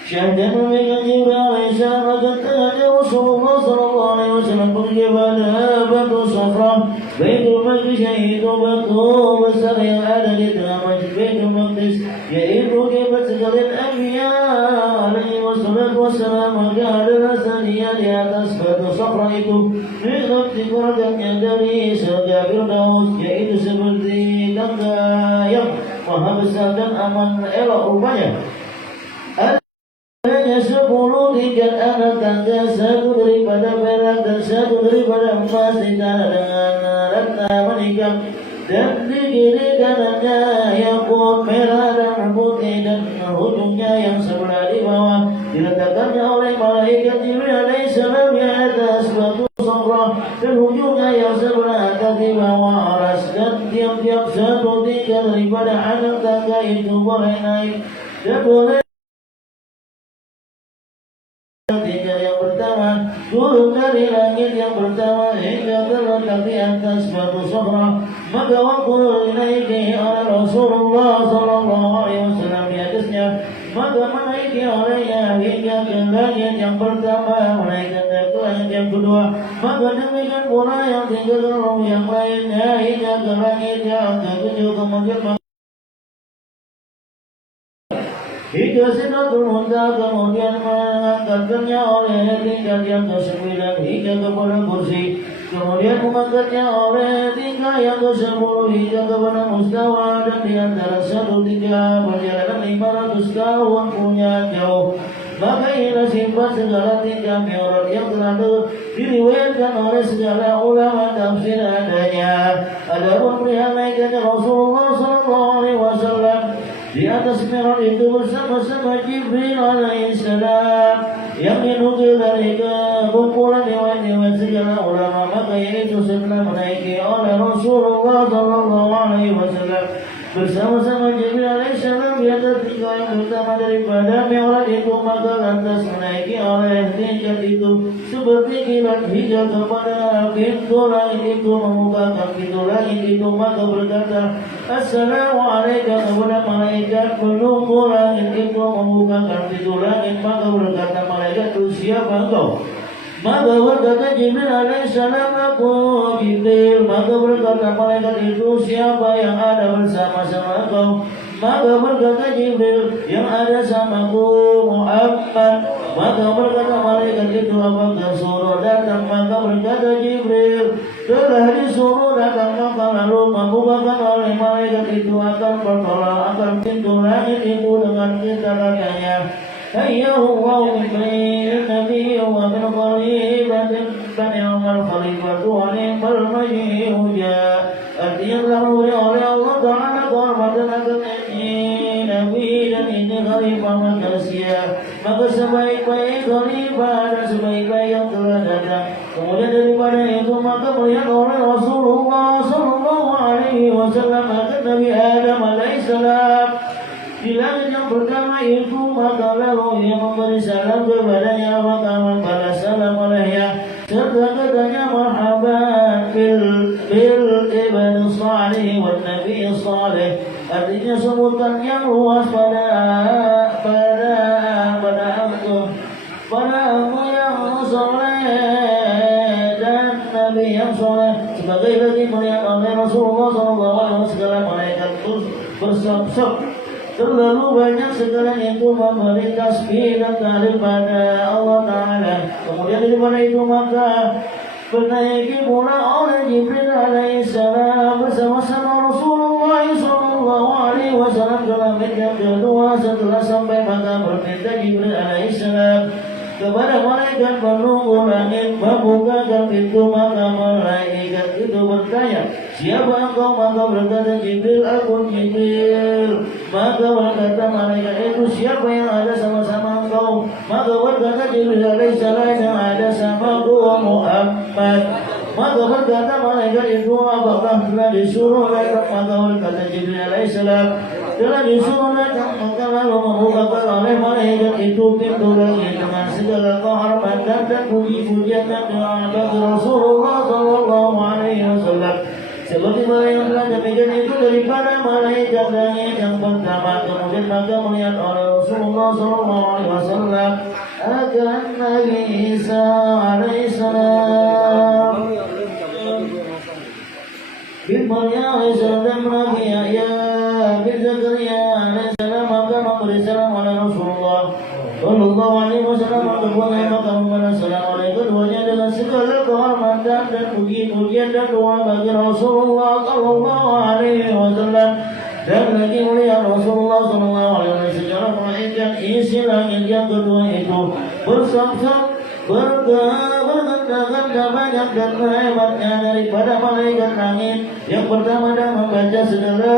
شهدا بك جبريل عليه السلام قد أتى رسول الله صلى الله عليه وسلم بالجبل هابة صفراء بيت المقدس شهيد مكتوب السري العدد الدامج بيت المقدس يئن كيف تقل الأنبياء عليه الصلاة والسلام وجعل الأسانية أسفل صفرائكم من خبتك ورقم يدري سرجع فردوس يئن seperti dayang maha besar dan aman elok rupanya. Hanya 10 tingkat anak tangga, 1 daripada perak dan 1 daripada emas ditanda dengan ratna manikam, dan di kiri kanannya yakut merah dan putih, dan ujungnya yang sebelah di bawah diletakkannya oleh malaikat Jibril alaihissalam di atas batu sofra, dan ujungnya yang sebelah atas di bawah aras, dan tiap-tiap 1 tingkat daripada anak tangga itu boleh naik dan boleh tingkat yang pertama turun dari langit yang pertama hingga terletak di atas batu sofra. Maka waktu dinaiki oleh Rasulullah sallallahu alaihi wasallam di atasnya, maka menaiki olehnya hingga ke langit yang pertama, menaikkan ke langit yang kedua, maka demikian pula yang 3 roh yang lainnya hingga ke langit yang ke-7, kemudian hingga Sidratul Muntaha, kemudian mengangkatkannya oleh tingkat yang ke-9 hingga kepada kursi, kemudian mengangkatnya oleh tingkat yang ke-10 hingga kepada mustawa, dan di antara 1 tingkat perjalanan 500 tahun punya jauh. Maka inilah sifat segala tingkat mi'raj yang telah diriwayatkan oleh segala ulama tafsir adanya. Adapun perihal naiknya Rasulullah sallallahu alaihi wasallam di atas mi'raj itu bersama-sama Jibril alaihissalam yang dinukil dari kumpulan riwayat-riwayat segala ulama, maka yaitu setelah menaiki oleh Rasulullah sallallahu alaihi wasallam bersama-sama Jibril alaihissalam di atas tingkat yang pertama daripada mi'raj itu, maka lantas menaiki oleh tingkat itu seperti kilat hingga kepada pintu langit itu, membukakan pintu langit itu, maka berkata Assalamualaikum kepada malaikat penunggu langit itu, membukakan pintu langit, maka berkata malaikat itu, siapa engkau? Maka berkata Jibril alaihissalam, aku Jibril. Maka berkata malaikat itu, siapa yang ada bersama-sama kau? Maka berkata Jibril, yang ada samaku Muhammad. Maka berkata malaikat itu, apakah suruh datang? Maka berkata Jibril, telah disuruh datang. Maka lalu membukakan oleh malaikat itu akan pintu langit itu dengan kata-katanya, Ayyallahu min nabi wa min qaribatin fani'mal khalifatu wa ni'mal maji'u ja. Artinya lalu oleh Allah Ta'ala kehormatan akan ini nabi dan ini khalifah manusia, maka sebaik-baik khalifah dan sebaik-baik yang telah datang. Kemudian daripada itu maka melihat oleh Rasulullah sallallahu alaihi wasallam akan Nabi Adam alaihissalam di langit yang pertama itu, maka lalu ia memberi salam kepadanya, maka membalas salam olehnya serta katanya marhaban bil ibn salih wa nabi salih. Artinya sebutan yang luas pada aku yang soleh dan nabi yang soleh, sebagai lagi melihat oleh Rasulullah SAW segala malaikat bersab-sab. Terlalu banyak segala itu memberi tasbih dan tahlil pada Allah Ta'ala. Kemudian daripada itu maka menaiki pula oleh Jibril alaihissalam bersama-sama Rasulullah sallallahu alaihi wasallam ke langit yang kedua. Setelah sampai maka berminta Jibril alaihissalam kepada malaikat penunggu langit membukakan pintu, maka malaikat itu bertanya, siapa engkau? Maka berkata Jibril, aku Jibril. Maka berkata malaikat itu, siapa yang ada sama-sama engkau? Maka berkata Jibril alaihissalam, yang ada sama aku Muhammad. Maka berkata malaikat itu, apakah telah disuruh datang? Maka berkata Jibril alaihissalam, telah disuruh datang. Maka lalu membukakan oleh malaikat itu pintu langit dengan segala kehormatan dan puji-pujian dan doa bagi Rasulullah sallallahu alaihi wasallam. Sebagaimana yang telah demikian itu daripada malaikat langit yang pertama. Kemudian maka melihat oleh Rasulullah SAW akan Nabi Isa alaihissalam bin Maryam alaihissalam dan Nabi Yahya bin Zakaria alaihissalam maka memberi salam oleh Rasulullah Sallallahu alaihi wasallam maka memberi salam oleh keduanya dengan segala kehormatan dan puji-pujian dan doa bagi Rasulullah Sallallahu alaihi wasallam. Dan lagi mulia Rasulullah Sallallahu alaihi wasallam secara malaikat isi langit yang kedua itu bersama berganda banyak dan hebatnya daripada malaikat langit yang pertama dan membaca segala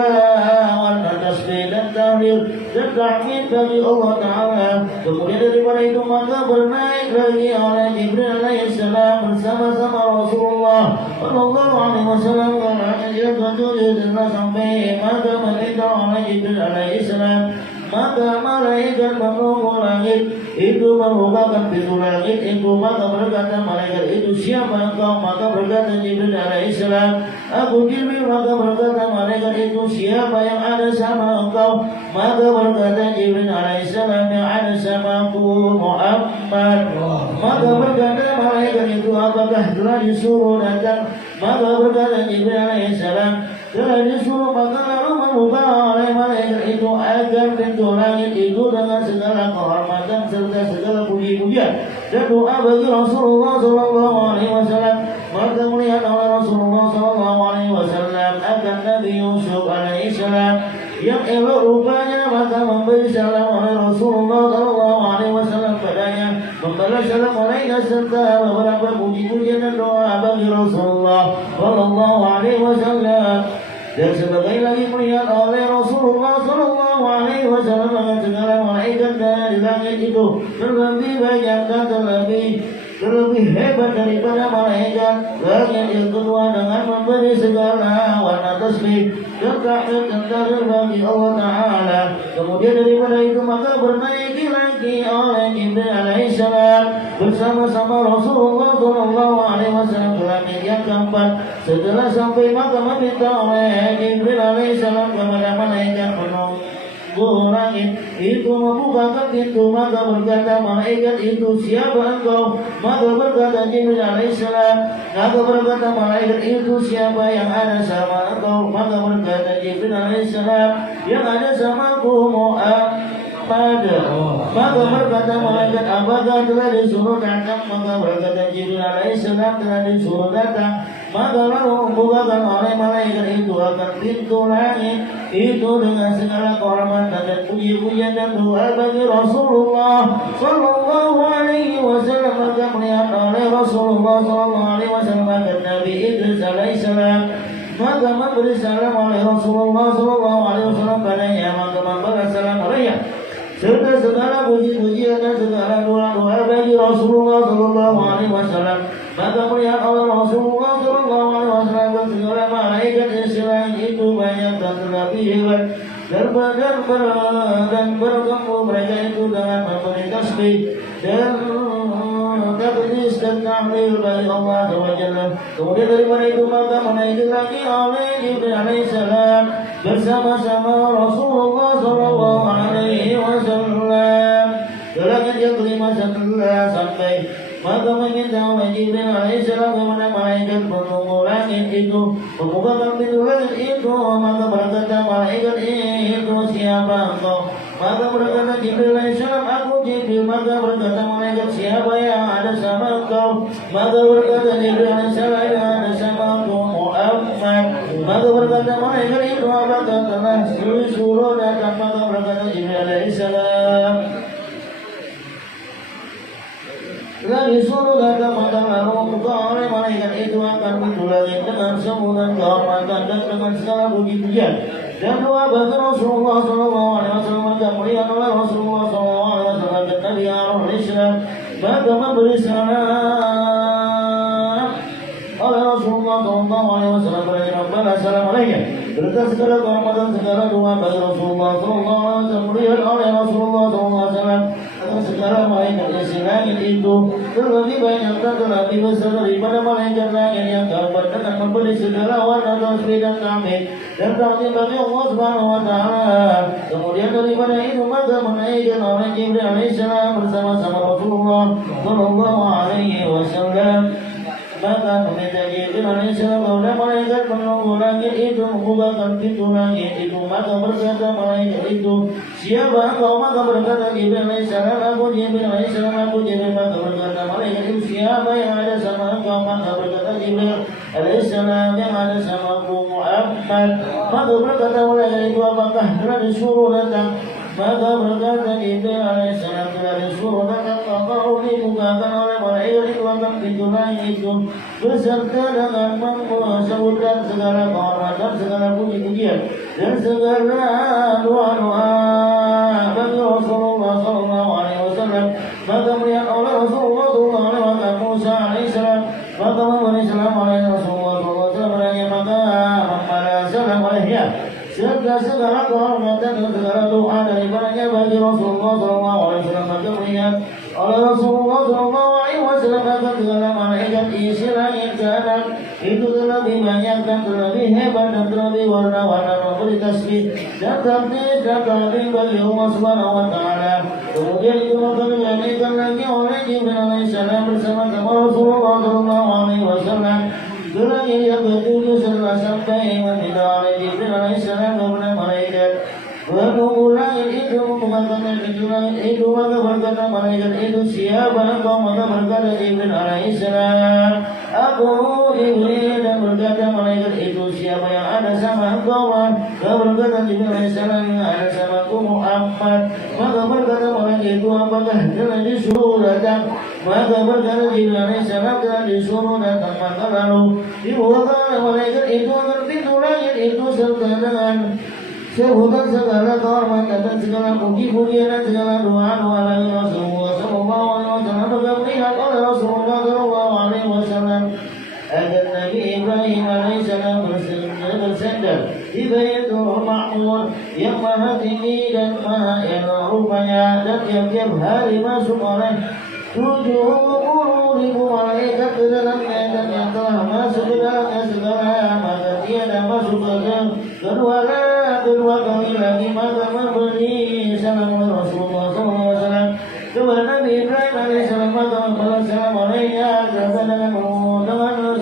warna tasbih dan tahlil dan tahmid bagi Allah Ta'ala. Kemudian daripada itu maka bernaik lagi oleh Jibril alaihissalam bersama-sama Rasulullah Sallallahu alaihi wasallam karena dia tujuh sampai maka meminta oleh Jibril alaihissalam. Maka malaikat menunggu langit itu membukakan pintu langit itu. Maka berkata malaikat itu, siapa engkau? Maka berkata Jibril alaihissalam, aku Jibril. Maka berkata malaikat itu, siapa yang ada sama engkau? Maka berkata Jibril alaihissalam, yang ada sama aku Muhammad. Maka berkata malaikat itu, apakah telah disuruh datang? Maka berkata Jibril alaihissalam, telah disuruh. Maka lalu membuka oleh malaikat itu agar pintu langit itu dengan segala kehormatan serta segala puji-pujian dan doa bagi Rasulullah Sallallahu alaihi wasallam. Maka melihat oleh Rasulullah Sallallahu alaihi wasallam akan Nabi Yusuf alaihissalam yang elok rupanya. Maka memberi salam oleh Rasulullah Sallallahu alaihi wasallam padanya, membalas salam olehnya serta beberapa puji-pujian dan doa bagi Rasulullah Sallallahu alaihi wasallam. Dan sebagai lagi melihat oleh Rasulullah Sallallahu alaihi wasallam dengan segala malaikat dari langit itu terlebih banyak dan terlebih hebat daripada malaikat langit yang kedua dengan memberi segala warna tasbih dan tahmid dan tahlil bagi Allah Ta'ala. Kemudian daripada itu maka bernaik lagi oleh Jibril alaihissalam bersama-sama Rasulullah Sallallahu alaihi wasallam ke langit yang keempat. Setelah sampai maka meminta oleh Jibril alaihissalam kepada malaikat menunggu langit itu membukakan pintu. Maka berkata malaikat itu, siapa engkau? Maka berkata Jibril alaihissalam. Maka berkata malaikat itu, siapa yang ada sama engkau? Maka berkata Jibril alaihissalam, yang ada sama aku Muhammad. Maka berkata malaikat, apakah telah disuruh datang? Maka berkata Jibril alaihissalam, telah disuruh datang. Maka lalu membukakan oleh malaikat itu akan pintu langit itu dengan segala kehormatan dan puji-pujian dan doa bagi Rasulullah Sallallahu alaihi wasallam. Maka melihat oleh Rasulullah Sallallahu alaihi wasallam akan Nabi Idris alaihissalam. Maka memberi salam oleh Rasulullah Sallallahu alaihi wasallam padanya. Maka membalas salam olehnya serta segala puji-pujian dan segala doa-doa bagi Rasulullah Sallallahu alaihi wasallam. Maka melihat oleh Rasulullah Sallallahu alaihi wasallam dan segala malaikat Islam itu banyak dan terlebih hebat dan berkumpul mereka itu dengan memberi tasbih dan takdis dan tahlil bagi Allah Subhanahu. Kemudian daripada itu maka menaiki lagi oleh Jibril alaihissalam bersama-sama Rasulullah Sallallahu alaihi wasallam ke langit yang kelima. Setelah sampai maka meminta oleh Jibril alaihissalam kepada malaikat penunggu langit itu membukakan pintu langit itu. Maka berkata malaikat itu, siapa engkau? Maka berkata Jibril alaihissalam, aku Jibril. Maka berkata malaikat, siapa yang ada sama engkau? Maka berkata Jibril alaihissalam, yang ada sama aku Muhammad. Maka berkata malaikat itu, apakah telah disuruh datang? Maka berkata Jibril alaihissalam, telah disuruh datang. Maka lalu membuka oleh malaikat itu akan pintu langit dengan sebutan kehormatan dan dengan segala puji-pujian dan doa bagi Rasulullah Sallallahu alaihi wasallam. Maka melihat oleh Rasulullah Sallallahu alaihi wasallam dan Nabi Al-Islam. Maka memberi salam oleh Rasulullah Sallallahu alaihi wasallam kepada Rabbana salam alaihi. Berkat segala kehormatan segala doa bagi Rasulullah Sallallahu alaihi wasallam. Melihat oleh Rasulullah Sallallahu alaihi wasallam segala malaikat isi langit itu terlebih banyak dan terlebih besar daripada malaikat langit yang keempat dengan memberi segala warna tasbih dan tahmid dan takdim bagi Allah Subhanahu wa taala. Kemudian daripada itu maka menaikkan oleh Jibril alaihissalam bersama-sama Rasulullah sallallahu alaihi wasallam. Maka meminta Jibril alaihissalam kepada malaikat penunggu langit itu membukakan pintu langit itu. Maka berkata malaikat itu, siapa engkau? Maka berkata Jibril alaihissalam, aku Jibril alaihissalam, aku Jibril. Maka berkata malaikat itu, siapa yang ada sama engkau? Maka berkata Jibril alaihissalam, yang ada sama aku Muhammad. Maka berkata malaikat itu, apakah telah disuruh datang? Maka berkata Jibril alaihissalam, telah disuruh datang. Maka dibukakan oleh malaikat itu akan pintu langit itu beserta dengan mensebutkan segala kehormatan, segala puji-pujian dan segala doa-doa bagi Rasulullah sallallahu alaihi wasallam. Maka melihat oleh Rasulullah sallallahu alaihi wasallam Musa alaihissalam, maka memberi salam oleh Rasulullah sallallahu alaihi wasallam, maka membalas salam olehnya serta segala kehormatan dan segala doa daripadanya bagi Rasulullah sallallahu alaihi wasallam. Maka melihat oleh Rasulullah sallallahu alaihi wasallam, maka segala malaikat isi langit kanan itu terlebih banyak dan terlebih hebat dan terlebih warna-warna memberi tasbih dan takdir dan takdir bagi Allah Subhanahu wa taala. Kemudian itu maka dilanjutkan lagi oleh Jibril alaihissalam bersama-sama Rasulullah sallallahu alaihi wasallam. Gerangan yang ketujuh setelah sampai meminta oleh Jibril alaihissalam kepada malaikat penunggu langit itu membukakan pintu langit itu. Maka berkata malaikat itu, siapa engkau? Maka berkata Jibril alaihissalam, aku Jibril. Dan berkata malaikat itu, siapa yang ada sama engkau? Maka berkata Jibril alaihissalam, yang ada sama aku Muhammad. Maka berkata malaikat itu, apakah telah disuruh datang? Maka berkata Jibril alaihissalam, telah disuruh datang. Maka lalu dibukakan oleh malaikat itu akan pintu langit itu serta dengan sebutan segala kehormatan dan segala puji-pujian dan segala doa-doa dari Rasulullah sallallahu alaihi wasallam. Maka melihat oleh Rasulullah sallallahu alaihi wasallam agar Nabi Ibrahim alaihissalam bersandar di Baitul Ma'mur yang maha tinggi dan maha elok rupanya, dan tiap-tiap hari masuk oleh 70.000 malaikat ke dalamnya, dan yang telah masuk ke dalamnya segala maka tiada masuk kedua kali lagi. Maka memberi salam oleh Rasulullah SAW kepada Nabi Ibrahim alaihissalam, maka membalas salam olehnya serta dengan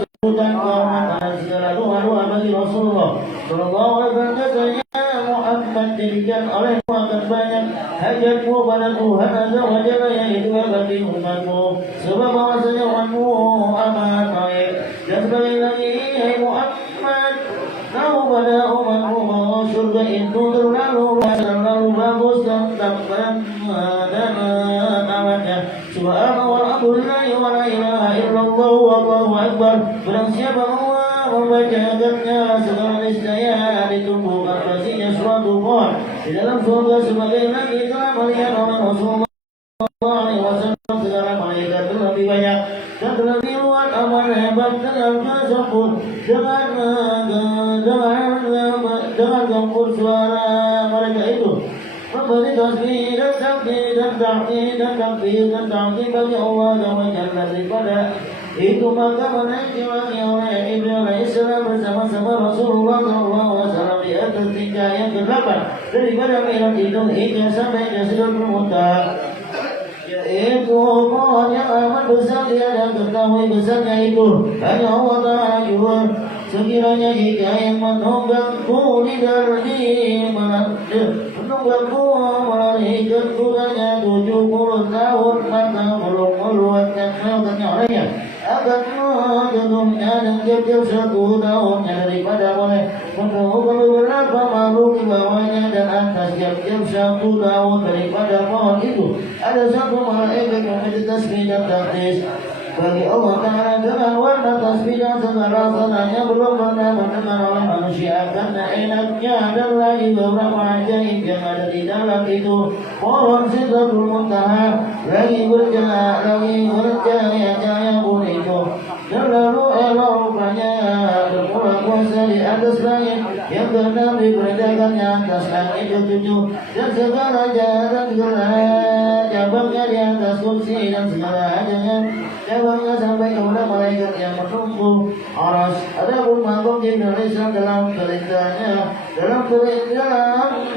sebutan kehormatan segala doa-doa bagi Rasulullah sallallahu alaihi wasallam. Katanya Muhammad, diberikan olehmu akan banyak hajatmu pada Tuhan azza wa jalla, yaitu bagi umatmu, sebab bahwasanya umatmu amat baik. Dan sekali lagi, hai Muhammad, tahu pada umatmu bahwa surga itu terlalu bagus dan amatnya. Subhanallah, alhamdulillah, wa la ilaha illallah, wallahu akbar. Barang siapa Allah membacakannya, segala niscaya ditumbuhkan pastinya suatu pohon di dalam surga, sebagai lagi telah melihat oleh Rasulullah alaihi wasallam segala malaikat terlebih banyak dan terlebih luas, amat hebat dengan kesempur dengan gempur suara mereka itu memberi tasbih dan takbir dan takbir dan takbir dan takbir bagi Allah dan daripada itu. Maka menaiki lagi oleh Jibril alaihissalam bersama-sama Rasulullah sallallahu alaihi wasallam di atas tingkat yang ke-8 daripada Mi'raj itu hingga sampai ke Sidratul Muntaha, yaitu pohon yang amat besar. Dia dan ketahui besarnya itu hanya Allah Ta'ala juga. Sekiranya jika yang menunggangku melahirkanku hanya 70 tahun, maka belum meluatkan melahirkannya olehnya akan menjatuhnya dan tiap-tiap 1 tahunnya daripada boleh menemukan beberapa makhluk di bawahnya, dan atas tiap-tiap 1 tahun daripada pohon itu ada 1 malaikat yang bertasbih dan takdis bagi Allah Ta'ala dengan warna tasbih dan segala rasanya belum pernah mendengar oleh manusia. Karena enaknya dan lagi beberapa ajaib yang ada di dalam itu pohon Sidratul Muntaha, lagi bercahaya pun itu selalu elok rupanya, bermula kuasa di atas langit, yang benar diperintahkannya atas langit ketujuh, dan segala jalan gerak cabangnya di atas kursi dan segala hajanya cabangnya sampai kepada malaikat yang menunggu aras. Adapun makom Jibril dalam perintahnya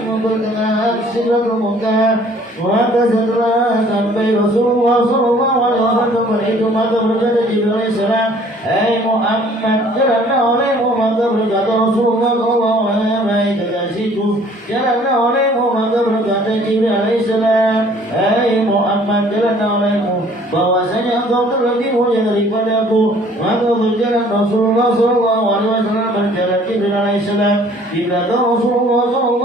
mempertengahan Sidratul Muntaha. Maka setelah sampai Rasulullah SAW itu maka berkata Jibril alaihissalam, "Hai Muhammad, jalanlah olehmu." Maka berkata Rasulullah SAW, "Hai kekasihku, jalanlah olehmu." Maka berkata Jibril alaihissalam, "Hai Muhammad, jalanlah olehmu, bahwasanya engkau terlebih mulia daripadaku." Maka berjalan Rasulullah SAW berjalan Jibril alaihissalam di belakang Rasulullah SAW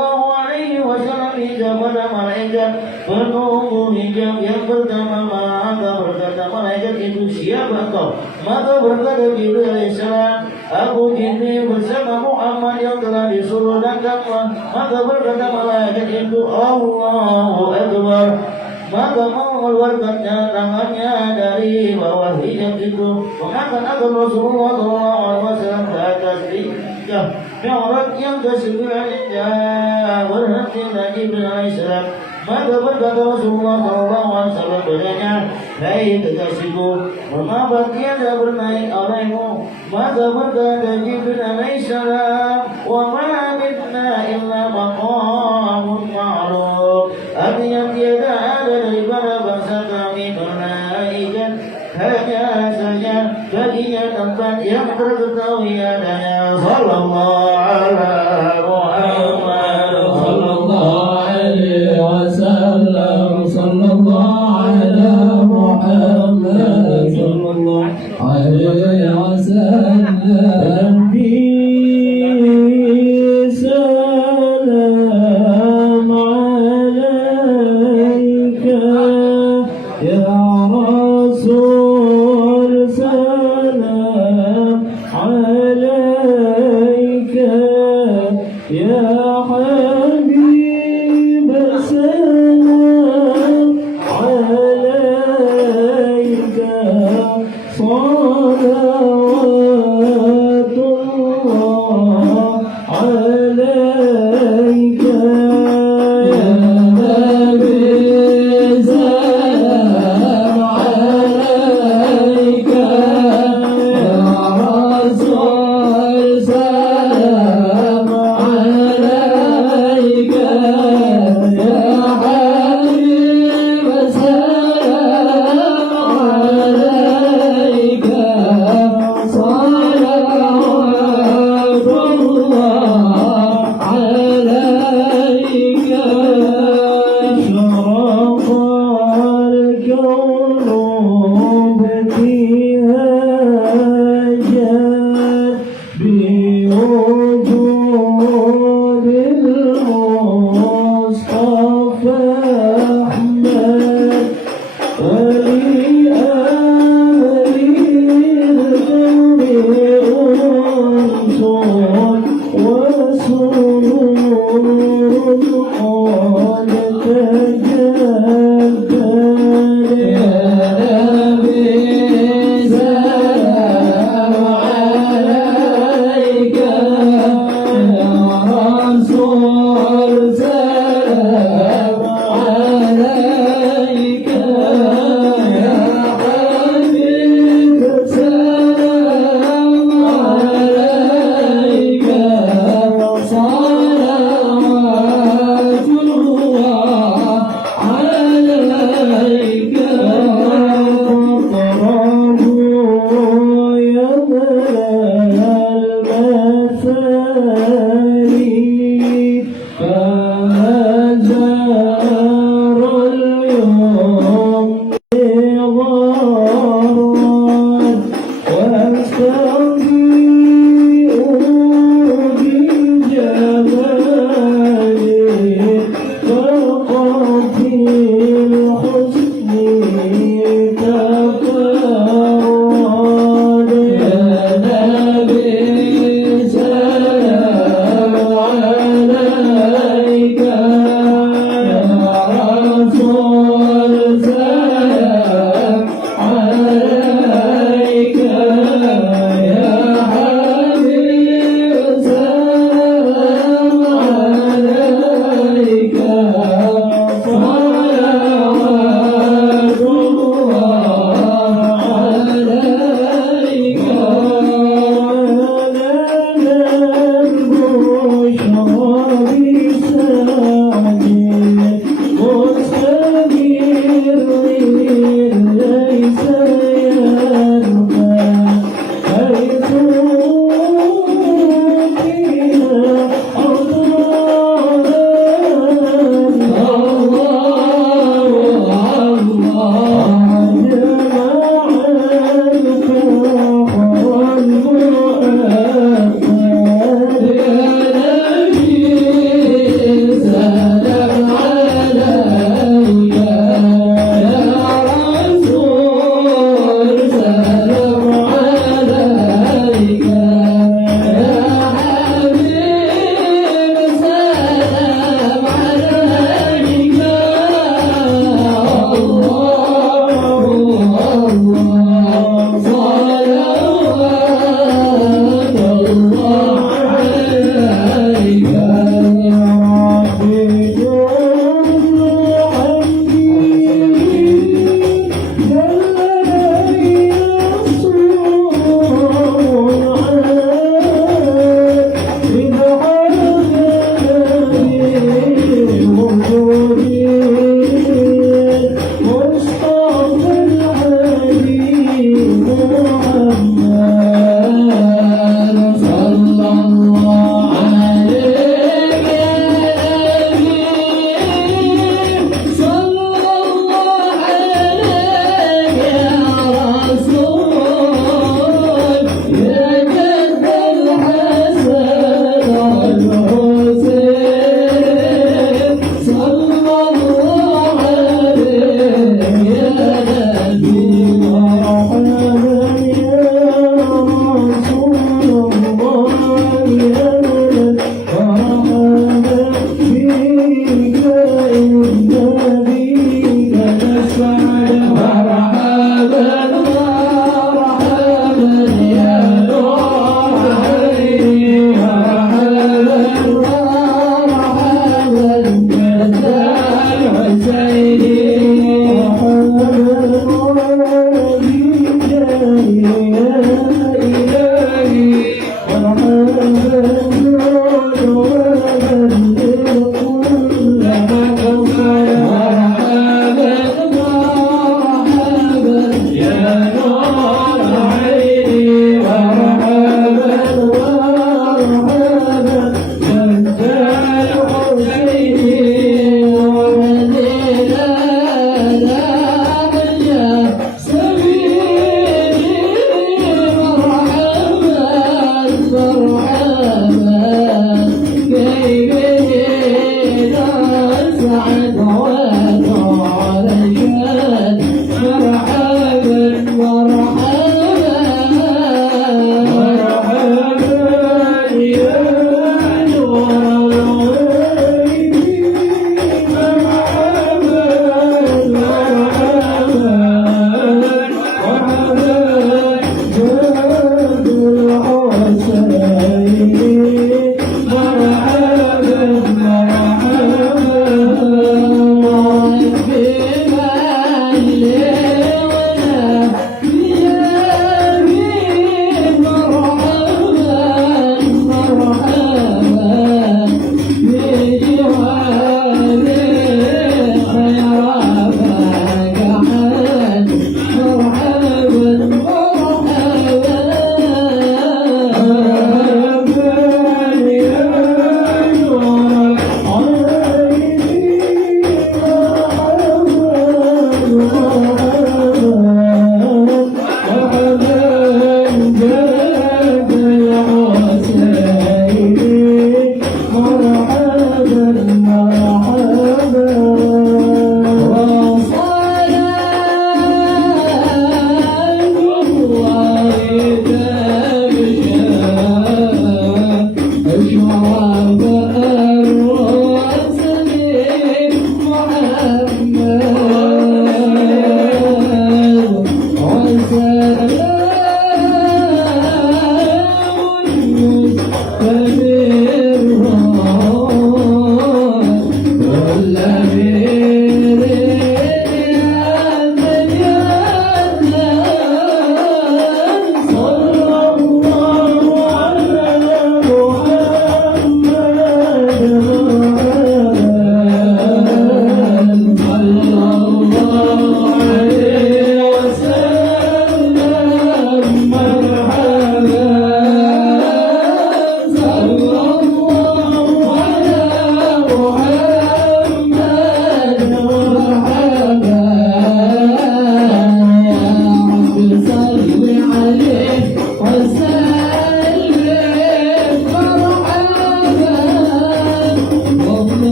hingga pada malaikat penunggu hijab yang pertama. Maka berkata malaikat itu, "Siapa engkau?" Maka berkata Jibril alaihissalam, "Aku Jibril bersama Muhammad yang telah disuruh datanglah." Maka berkata malaikat itu, "Allahu Akbar." Maka mengeluarkannya tangannya dari bawah hijab itu, mengangkat akan Rasulullah SAW ke atas hingga Mi'raj yang ke-9 berhentilah Jibril alaihissalam. Maka berkata Rasulullah SAW padanya, "Hai kekasihku, mengapa tiada bernaik olehmu?" Maka berkata Jibril alaihissalam, "Wa ma minna illa maqamun ma'ruf." Artinya tiada ada daripada bangsa kami bernaikkan, hanya saja baginya tempat yang terketahui adanya. Sallallahu ala Muhammad, sallallahu alaihi wasallam, sallallahu ala Muhammad, sallallahu alaihi wasallam. عليك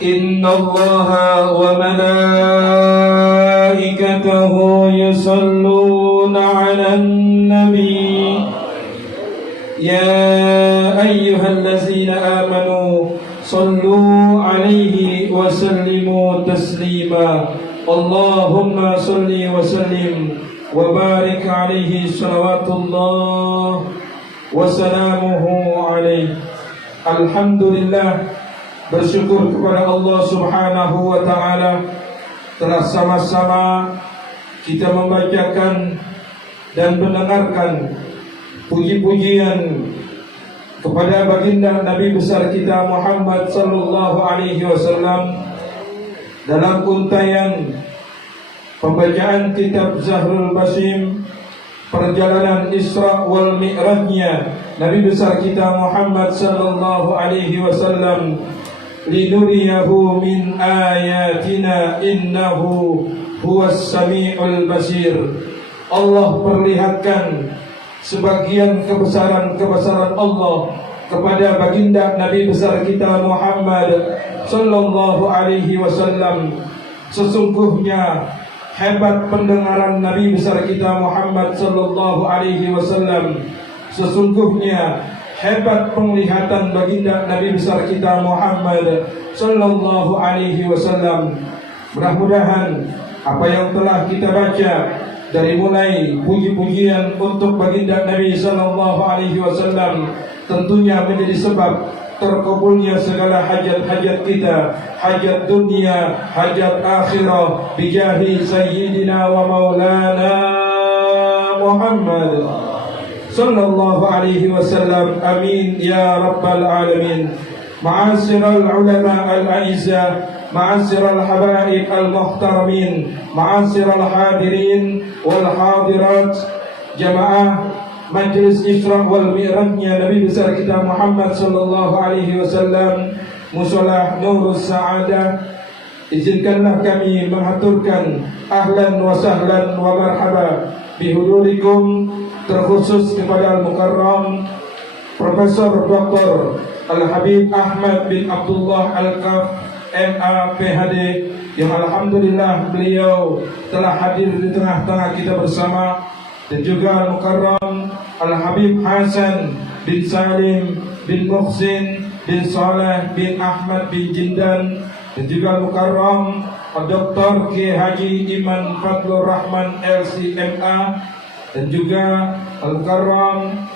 إن الله وملائكته يصلون على النبي يا أيها الذين آمنوا صلوا عليه وسلموا تسليما اللهم صل وسلم وبارك عليه صلوات الله وسلامه عليه. Alhamdulillah, bersyukur kepada Allah Subhanahu wa Ta'ala telah sama-sama kita membacakan dan mendengarkan puji-pujian kepada baginda Nabi besar kita Muhammad sallallahu alaihi wasallam dalam untayan pembacaan kitab Zahrul Basim, perjalanan Isra wal Mi'rajnya Nabi besar kita Muhammad sallallahu alaihi wasallam, linuriyahu min ayatina innahu huwas sami'ul basir. Allah perlihatkan sebagian kebesaran Allah kepada baginda Nabi besar kita Muhammad sallallahu alaihi wasallam. Sesungguhnya hebat pendengaran Nabi besar kita Muhammad sallallahu alaihi wasallam. Sesungguhnya hebat penglihatan baginda Nabi besar kita Muhammad sallallahu alaihi wasallam. Mudah-mudahan apa yang telah kita baca dari mulai puji-pujian untuk baginda Nabi sallallahu alaihi wasallam tentunya menjadi sebab terkabulnya segala hajat-hajat kita, hajat dunia, hajat akhirah, bijahi sayyidina wa maulana Muhammad sallallahu alaihi wasallam. Amin ya rabbal alamin. Ma'asyiral ulama al-a'izzah, ma'asyiral habaib al-muhtaramin, ma'asyiral hadirin wal hadirat, jamaah Majlis Isra wal Mi'rajnya Nabi besar kita Muhammad sallallahu alaihi wasallam, Musolah Nurus Sa'adah. Izinkanlah kami mengaturkan ahlan wa sahlan wa marhaba bihudurikum, terkhusus kepada Al-Mukarram Profesor Dr. Al-Habib Ahmad bin Abdullah Al-Kaf MA PhD, yang alhamdulillah beliau telah hadir di tengah-tengah kita bersama, dan juga Al-Mukarram Al-Habib Hasan bin Salim bin Muhsin bin Saleh bin Ahmad bin Jindan, dan juga Al-Mukarram Dr. K. Haji Iman Fadlur Rahman LCMA, dan juga Al-Mukarram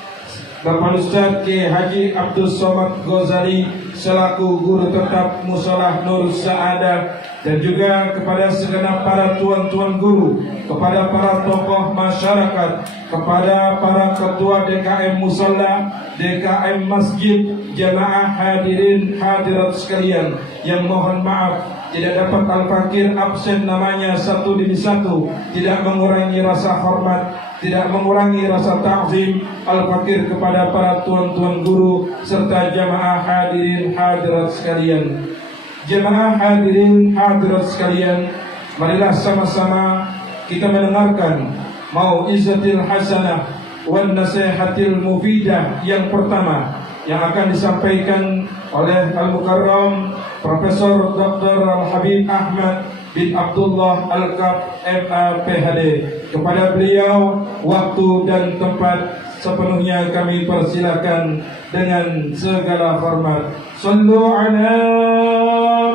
Bapak Ustaz K. Haji Abdul Somad Ghazali selaku guru tetap Musolah Nur Saadah, dan juga kepada segenap para tuan-tuan guru, kepada para tokoh masyarakat, kepada para ketua DKM Musola, DKM Masjid, jamaah hadirin hadirat sekalian, yang mohon maaf tidak dapat Al-Fakir absen namanya satu demi satu, tidak mengurangi rasa hormat, tidak mengurangi rasa ta'zim Al-Fakir kepada para tuan-tuan guru serta jamaah hadirin hadirat sekalian. Jemaah hadirin hadirat sekalian, marilah sama-sama kita mendengarkan mau'izatil hasanah wan nasihatil mufidah yang pertama, yang akan disampaikan oleh Al-Mukarram Profesor Dr. Al-Habib Ahmad bin Abdullah Al-Kaf MA PhD. Kepada beliau waktu dan tempat sepenuhnya kami persilakan dengan segala hormat. Sallu ala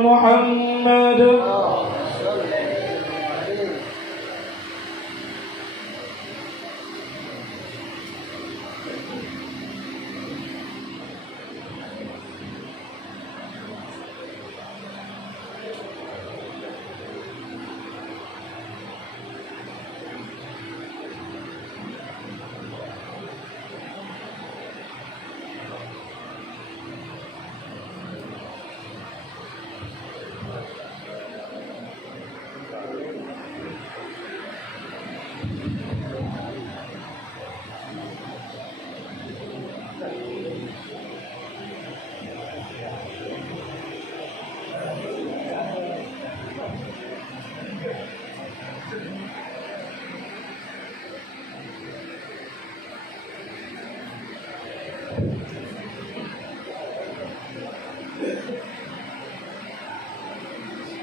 Muhammad.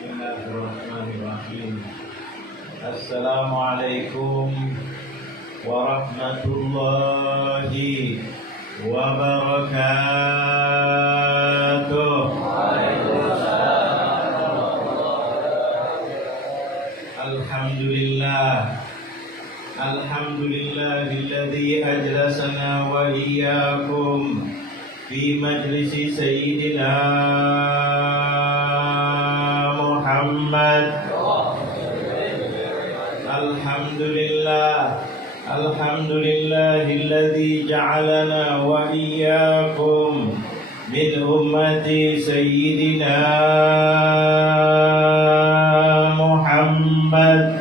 Bismillahirrahmanirrahim. Assalamualaikum warahmatullahi wabarakatuh. Alhamdulillah, alhamdulillahilladzi ajlasana wa iyyakum fi majlisi sayyidina Muhammad. Alhamdulillah, alhamdulillahilladzi ja'alana wa iyyakum min ummati sayyidina Muhammad.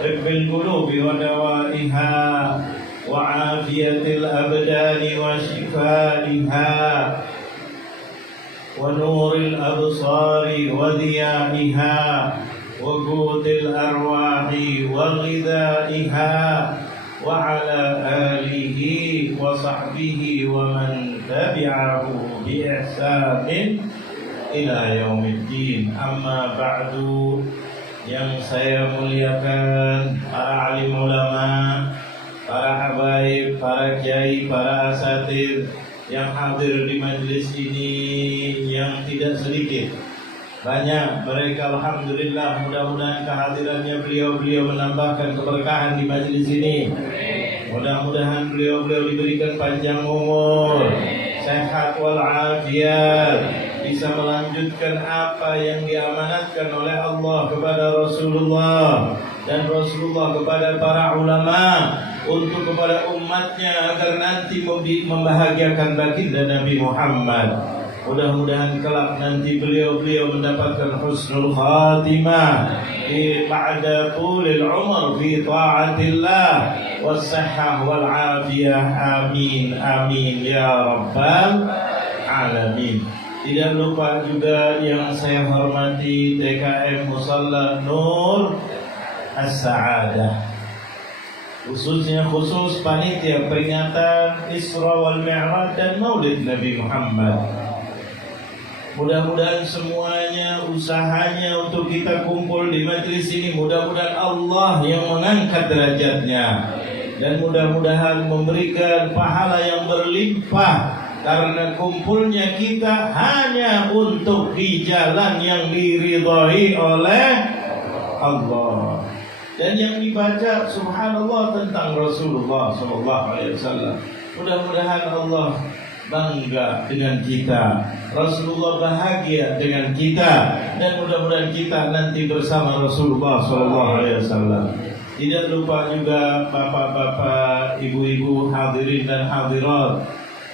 Tibbil qulubi wa dawaiha wa afiyatil abdani wa shifaiha wa nuril absari wa diyaiha wa qutil arwahi wa ghidaiha wa ala alihi wa sahbihi wa man tabi'ahu bi ihsanin ila yaumiddin. Amma ba'du. Yang saya muliakan para alim ulama, para habaib, para kiai, para asatidz yang hadir di majelis ini, yang tidak sedikit, banyak mereka, alhamdulillah. Mudah-mudahan kehadirannya beliau menambahkan keberkahan di majelis ini. Mudah-mudahan beliau diberikan panjang umur, sehat walafiat, bisa melanjutkan apa yang diamanatkan oleh Allah kepada Rasulullah dan Rasulullah kepada para ulama untuk kepada umatnya, agar nanti membahagiakan baginda Nabi Muhammad. Mudah-mudahan kelak nanti beliau mendapatkan husnul khatimah ba'da tulil umur fi ta'atillah was-sihhah wal afiyah. Amin amin ya rabbal alamin. Tidak lupa juga yang saya hormati TKM Musalla Nur As-Saadah. khusus panitia peringatan Isra wal Mi'raj dan Maulid Nabi Muhammad. Mudah-mudahan semuanya usahanya untuk kita kumpul di majelis ini, mudah-mudahan Allah yang mengangkat derajatnya dan mudah-mudahan memberikan pahala yang berlimpah karena kumpulnya kita hanya untuk di jalan yang diridhai oleh Allah. Dan yang dibaca subhanallah tentang Rasulullah SAW. Mudah-mudahan Allah bangga dengan kita, Rasulullah bahagia dengan kita, dan mudah-mudahan kita nanti bersama Rasulullah SAW. Tidak lupa juga bapak-bapak, ibu-ibu, hadirin dan hadirat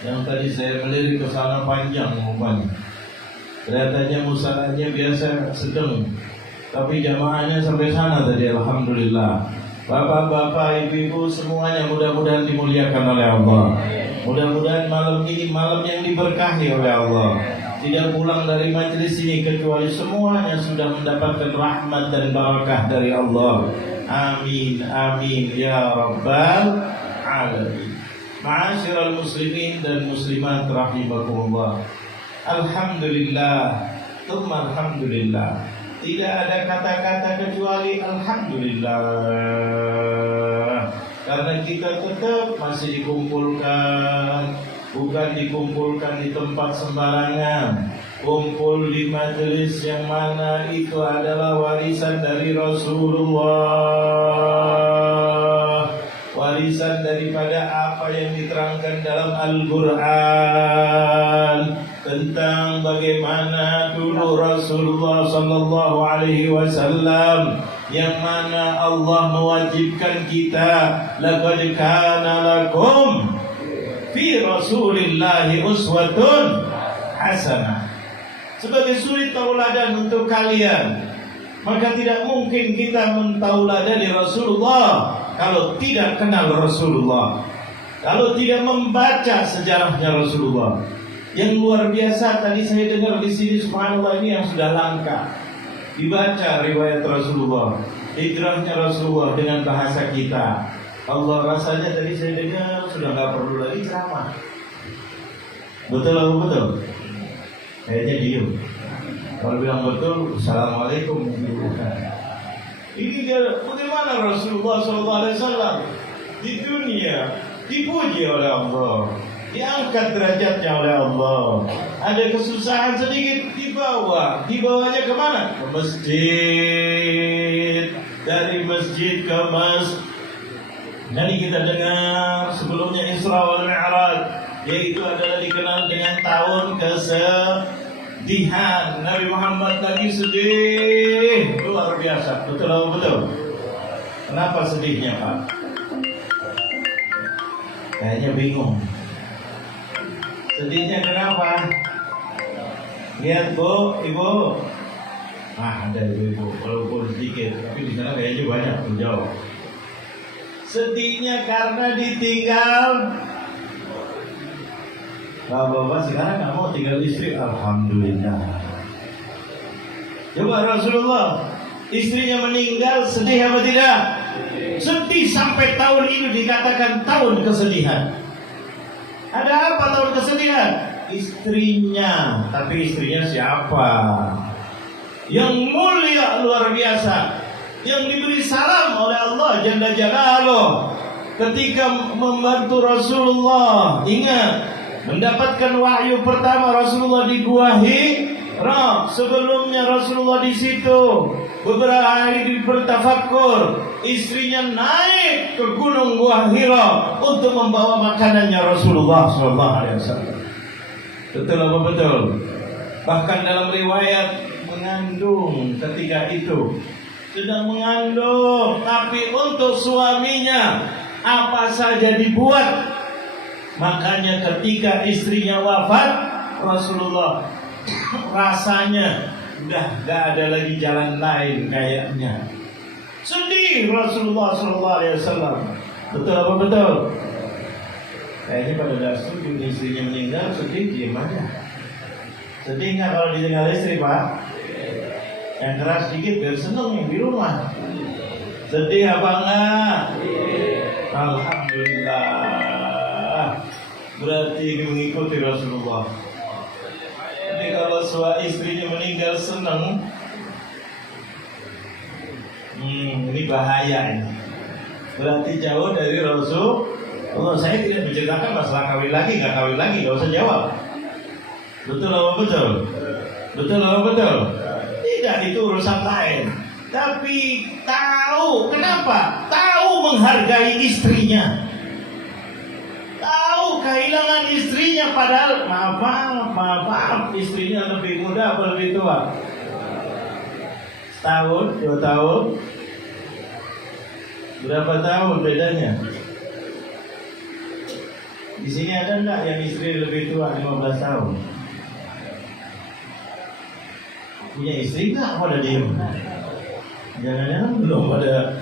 yang tadi saya melirik ke sana panjang rupanya. Kelihatannya musalahnya biasa sedang, tapi jamaahnya sampai sana tadi, alhamdulillah. Bapak-bapak, ibu-ibu semuanya mudah-mudahan dimuliakan oleh Allah. Mudah-mudahan malam ini malam yang diberkahi oleh Allah. Tidak pulang dari majelis ini kecuali semuanya sudah mendapatkan rahmat dan barakah dari Allah. Amin, amin ya rabbal alamin. Ma'asyiral muslimin dan muslimat rahimakumullah. Alhamdulillah, tsumma alhamdulillah. Tidak ada kata-kata kecuali alhamdulillah. Karena kita tetap masih dikumpulkan, bukan dikumpulkan di tempat sembarangan. Kumpul di majelis yang mana itu adalah warisan dari Rasulullah, warisan daripada apa yang diterangkan dalam Al-Quran tentang bagaimana dulu Rasulullah sallallahu alaihi wasallam, yang mana Allah mewajibkan kita, laqad kana lakum fi Rasulillahi uswatun hasanah, sebagai suri tauladan untuk kalian. Maka tidak mungkin kita mentauladani Rasulullah kalau tidak kenal Rasulullah, kalau tidak membaca sejarahnya Rasulullah. Yang luar biasa tadi saya dengar di sini, subhanallah, ini yang sudah langka dibaca riwayat Rasulullah, hijrahnya Rasulullah dengan bahasa kita. Allah, rasanya tadi saya dengar sudah nggak perlu lagi ceramah. Betul atau betul? Kayaknya diem. Kalau bilang betul, assalamualaikum. Ini dia bagaimana Rasulullah SAW di dunia dipuji oleh Allah, diangkat derajatnya oleh Allah. Ada kesusahan sedikit dibawanya kemana? Ke masjid. Dari masjid ke masjid. Jadi kita dengar sebelumnya Isra wal Mi'raj, yaitu adalah dikenal dengan tahun kesedihan. Nabi Muhammad lagi sedih luar biasa. Betul atau betul? Kenapa sedihnya, Pak? Kayaknya bingung. Sedihnya kenapa? Lihat Bu, Ibu. Ada ibu-ibu, walaupun sedikit, tapi di sana kayaknya banyak menjawab. Sedihnya karena ditinggal. Bapak-bapak sekarang nggak mau tinggal istri, alhamdulillah. Coba Rasulullah, istrinya meninggal, sedih apa tidak? Sedih sampai tahun ini dikatakan tahun kesedihan. Ada apa tahun kesedihan? Istrinya. Tapi istrinya siapa? Yang mulia luar biasa, yang diberi salam oleh Allah Jalla Jalaluh ketika membantu Rasulullah. Ingat, mendapatkan wahyu pertama Rasulullah di Gua Hira. Sebelumnya Rasulullah di situ beberapa hari bertafakkur. Istrinya naik ke gunung Gua Hira untuk membawa makanannya Rasulullah SAW. Betul apa betul? Bahkan dalam riwayat mengandung ketika itu, sedang mengandung, tapi untuk suaminya apa saja dibuat. Makanya ketika istrinya wafat, Rasulullah rasanya udah gak ada lagi jalan lain kayaknya. Sedih Rasulullah SAW. Betul apa betul? Kayaknya pada gak setuju, istrinya meninggal sedih, diam aja. Sedih gak kalau ditinggal istri, Pak? Yang keras sedikit biar seneng yang di rumah. Sedih apa enggak? Alhamdulillah. Berarti ini mengikuti Rasulullah. Jadi kalau istrinya meninggal senang, ini bahaya ini. Berarti jauh dari Rasul. Saya tidak menceritakan masalah kawin lagi, nggak kawin lagi, nggak usah jawab. Betul apa betul? Betul apa betul? Tidak, itu urusan lain. Tapi tahu kenapa? Tahu menghargai istrinya. Tahu kehilangan istrinya, padahal maaf, istrinya lebih muda atau lebih tua? Setahun, 2 tahun. Berapa tahun bedanya? Di sini ada enggak yang istri lebih tua 15 tahun? Punya istri enggak pada diem? Jangan-jangan belum pada.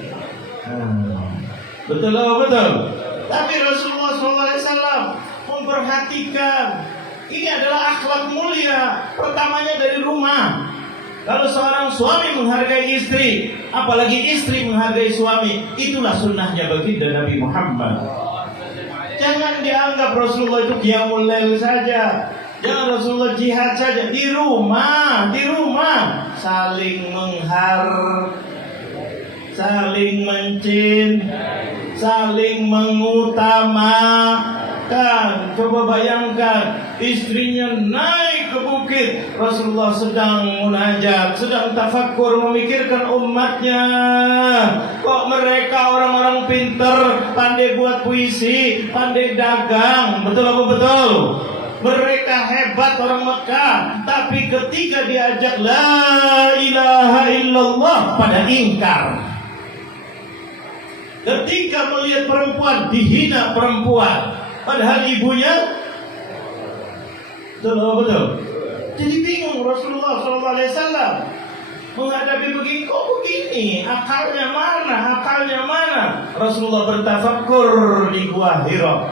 Betul atau betul? Tapi Rasulullah SAW memperhatikan ini adalah akhlak mulia. Pertamanya dari rumah. Kalau seorang suami menghargai istri, apalagi istri menghargai suami, itulah sunnahnya baginda Nabi Muhammad. Jangan dianggap Rasulullah itu qiyamul lail saja. Jangan Rasulullah jihad saja. Di rumah saling saling saling mengutamakan. Coba bayangkan, istrinya naik ke bukit, Rasulullah sedang munajat, sedang tafakkur, memikirkan umatnya. Kok mereka orang-orang pinter, pandai buat puisi, pandai dagang, betul apa betul? Mereka hebat orang Mekah, tapi ketika diajak la ilaha illallah pada ingkar. Ketika melihat perempuan, dihina perempuan, padahal ibunya. Betul. Jadi bingung Rasulullah SAW menghadapi begini, kok begini? Akalnya mana? Rasulullah bertafakkur di Gua Hira.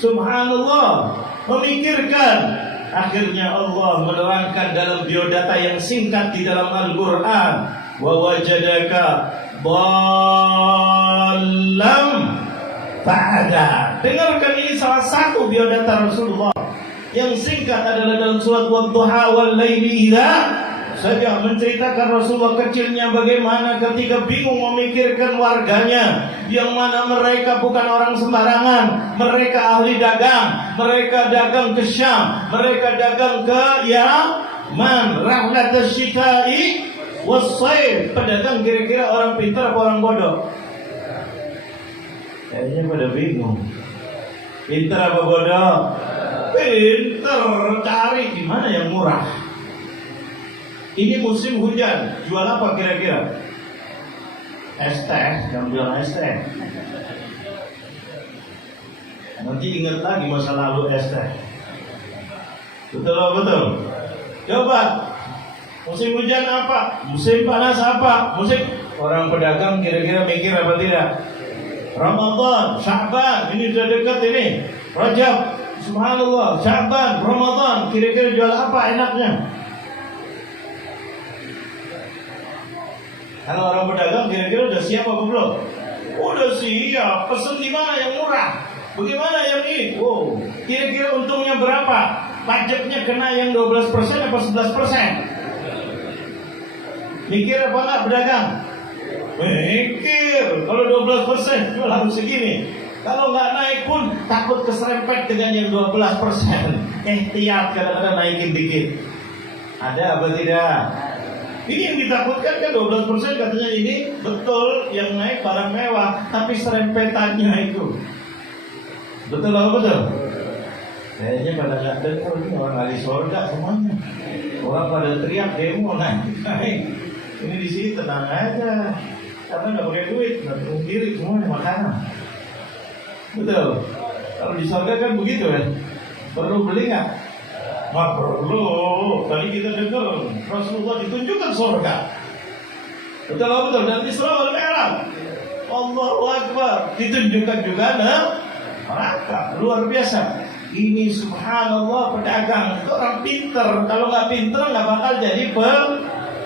Subhanallah, memikirkan. Akhirnya Allah menerangkan dalam biodata yang singkat di dalam Al-Quran, wa wajadaka dhalam fahada. Dengarkan, ini salah satu biodata Rasulullah. Yang singkat adalah dalam surat Wadduha wal laili idza saja, menceritakan Rasulullah kecilnya bagaimana ketika bingung memikirkan warganya, yang mana mereka bukan orang sembarangan, mereka ahli dagang, mereka dagang ke Syam, mereka dagang ke Yaman, rahlat asy-syita'i was-sayf, pedagang kira-kira orang pintar apa orang bodoh? Kayaknya pada bingung. Pintar apa bodoh? Pintar, cari di mana yang murah. Ini musim hujan, jual apa kira-kira? Es teh, yang jual es teh. Nanti ingat lagi masa lalu es teh. Betul apa betul? Coba, musim hujan apa? Musim panas apa? Musim orang pedagang kira-kira mikir apa tidak? Ramadan, Sya'ban, ini sudah dekat ini. Rajab, subhanallah, Sya'ban, Ramadan, kira-kira jual apa enaknya? Kalau orang pedagang kira-kira udah siap apa belum? Udah siap, pesen di mana yang murah? Bagaimana yang ini? Oh, kira-kira untungnya berapa? Pajaknya kena yang 12% apa 11%? Mikir apa enggak pedagang? Mikir, kalau 12% jual harus segini. Kalau nggak naik pun takut keserempet dengan yang 12%. Ihtiyat, kadang-kadang naikin dikit. Ada apa tidak? Ini yang ditakutkan kan 12% katanya ini betul yang naik barang mewah, tapi serempetannya itu. Betul apa betul? Kayaknya pada nggak dengar, ini orang ahli surga semuanya. Orang pada teriak demo naik. Ini di sini tenang aja, karena nggak pakai duit, nggak perlu diri semuanya makanan. Betul. Kalau di surga kan begitu kan? Perlu beli nggak? Nggak perlu. Tadi kita dengar Rasulullah ditunjukkan surga. Betul apa betul? Dan Isra wal Mi'raj, Allahu Akbar, ditunjukkan juga neraka. Luar biasa. Ini subhanallah, pedagang itu orang pinter. Kalau nggak pinter nggak bakal jadi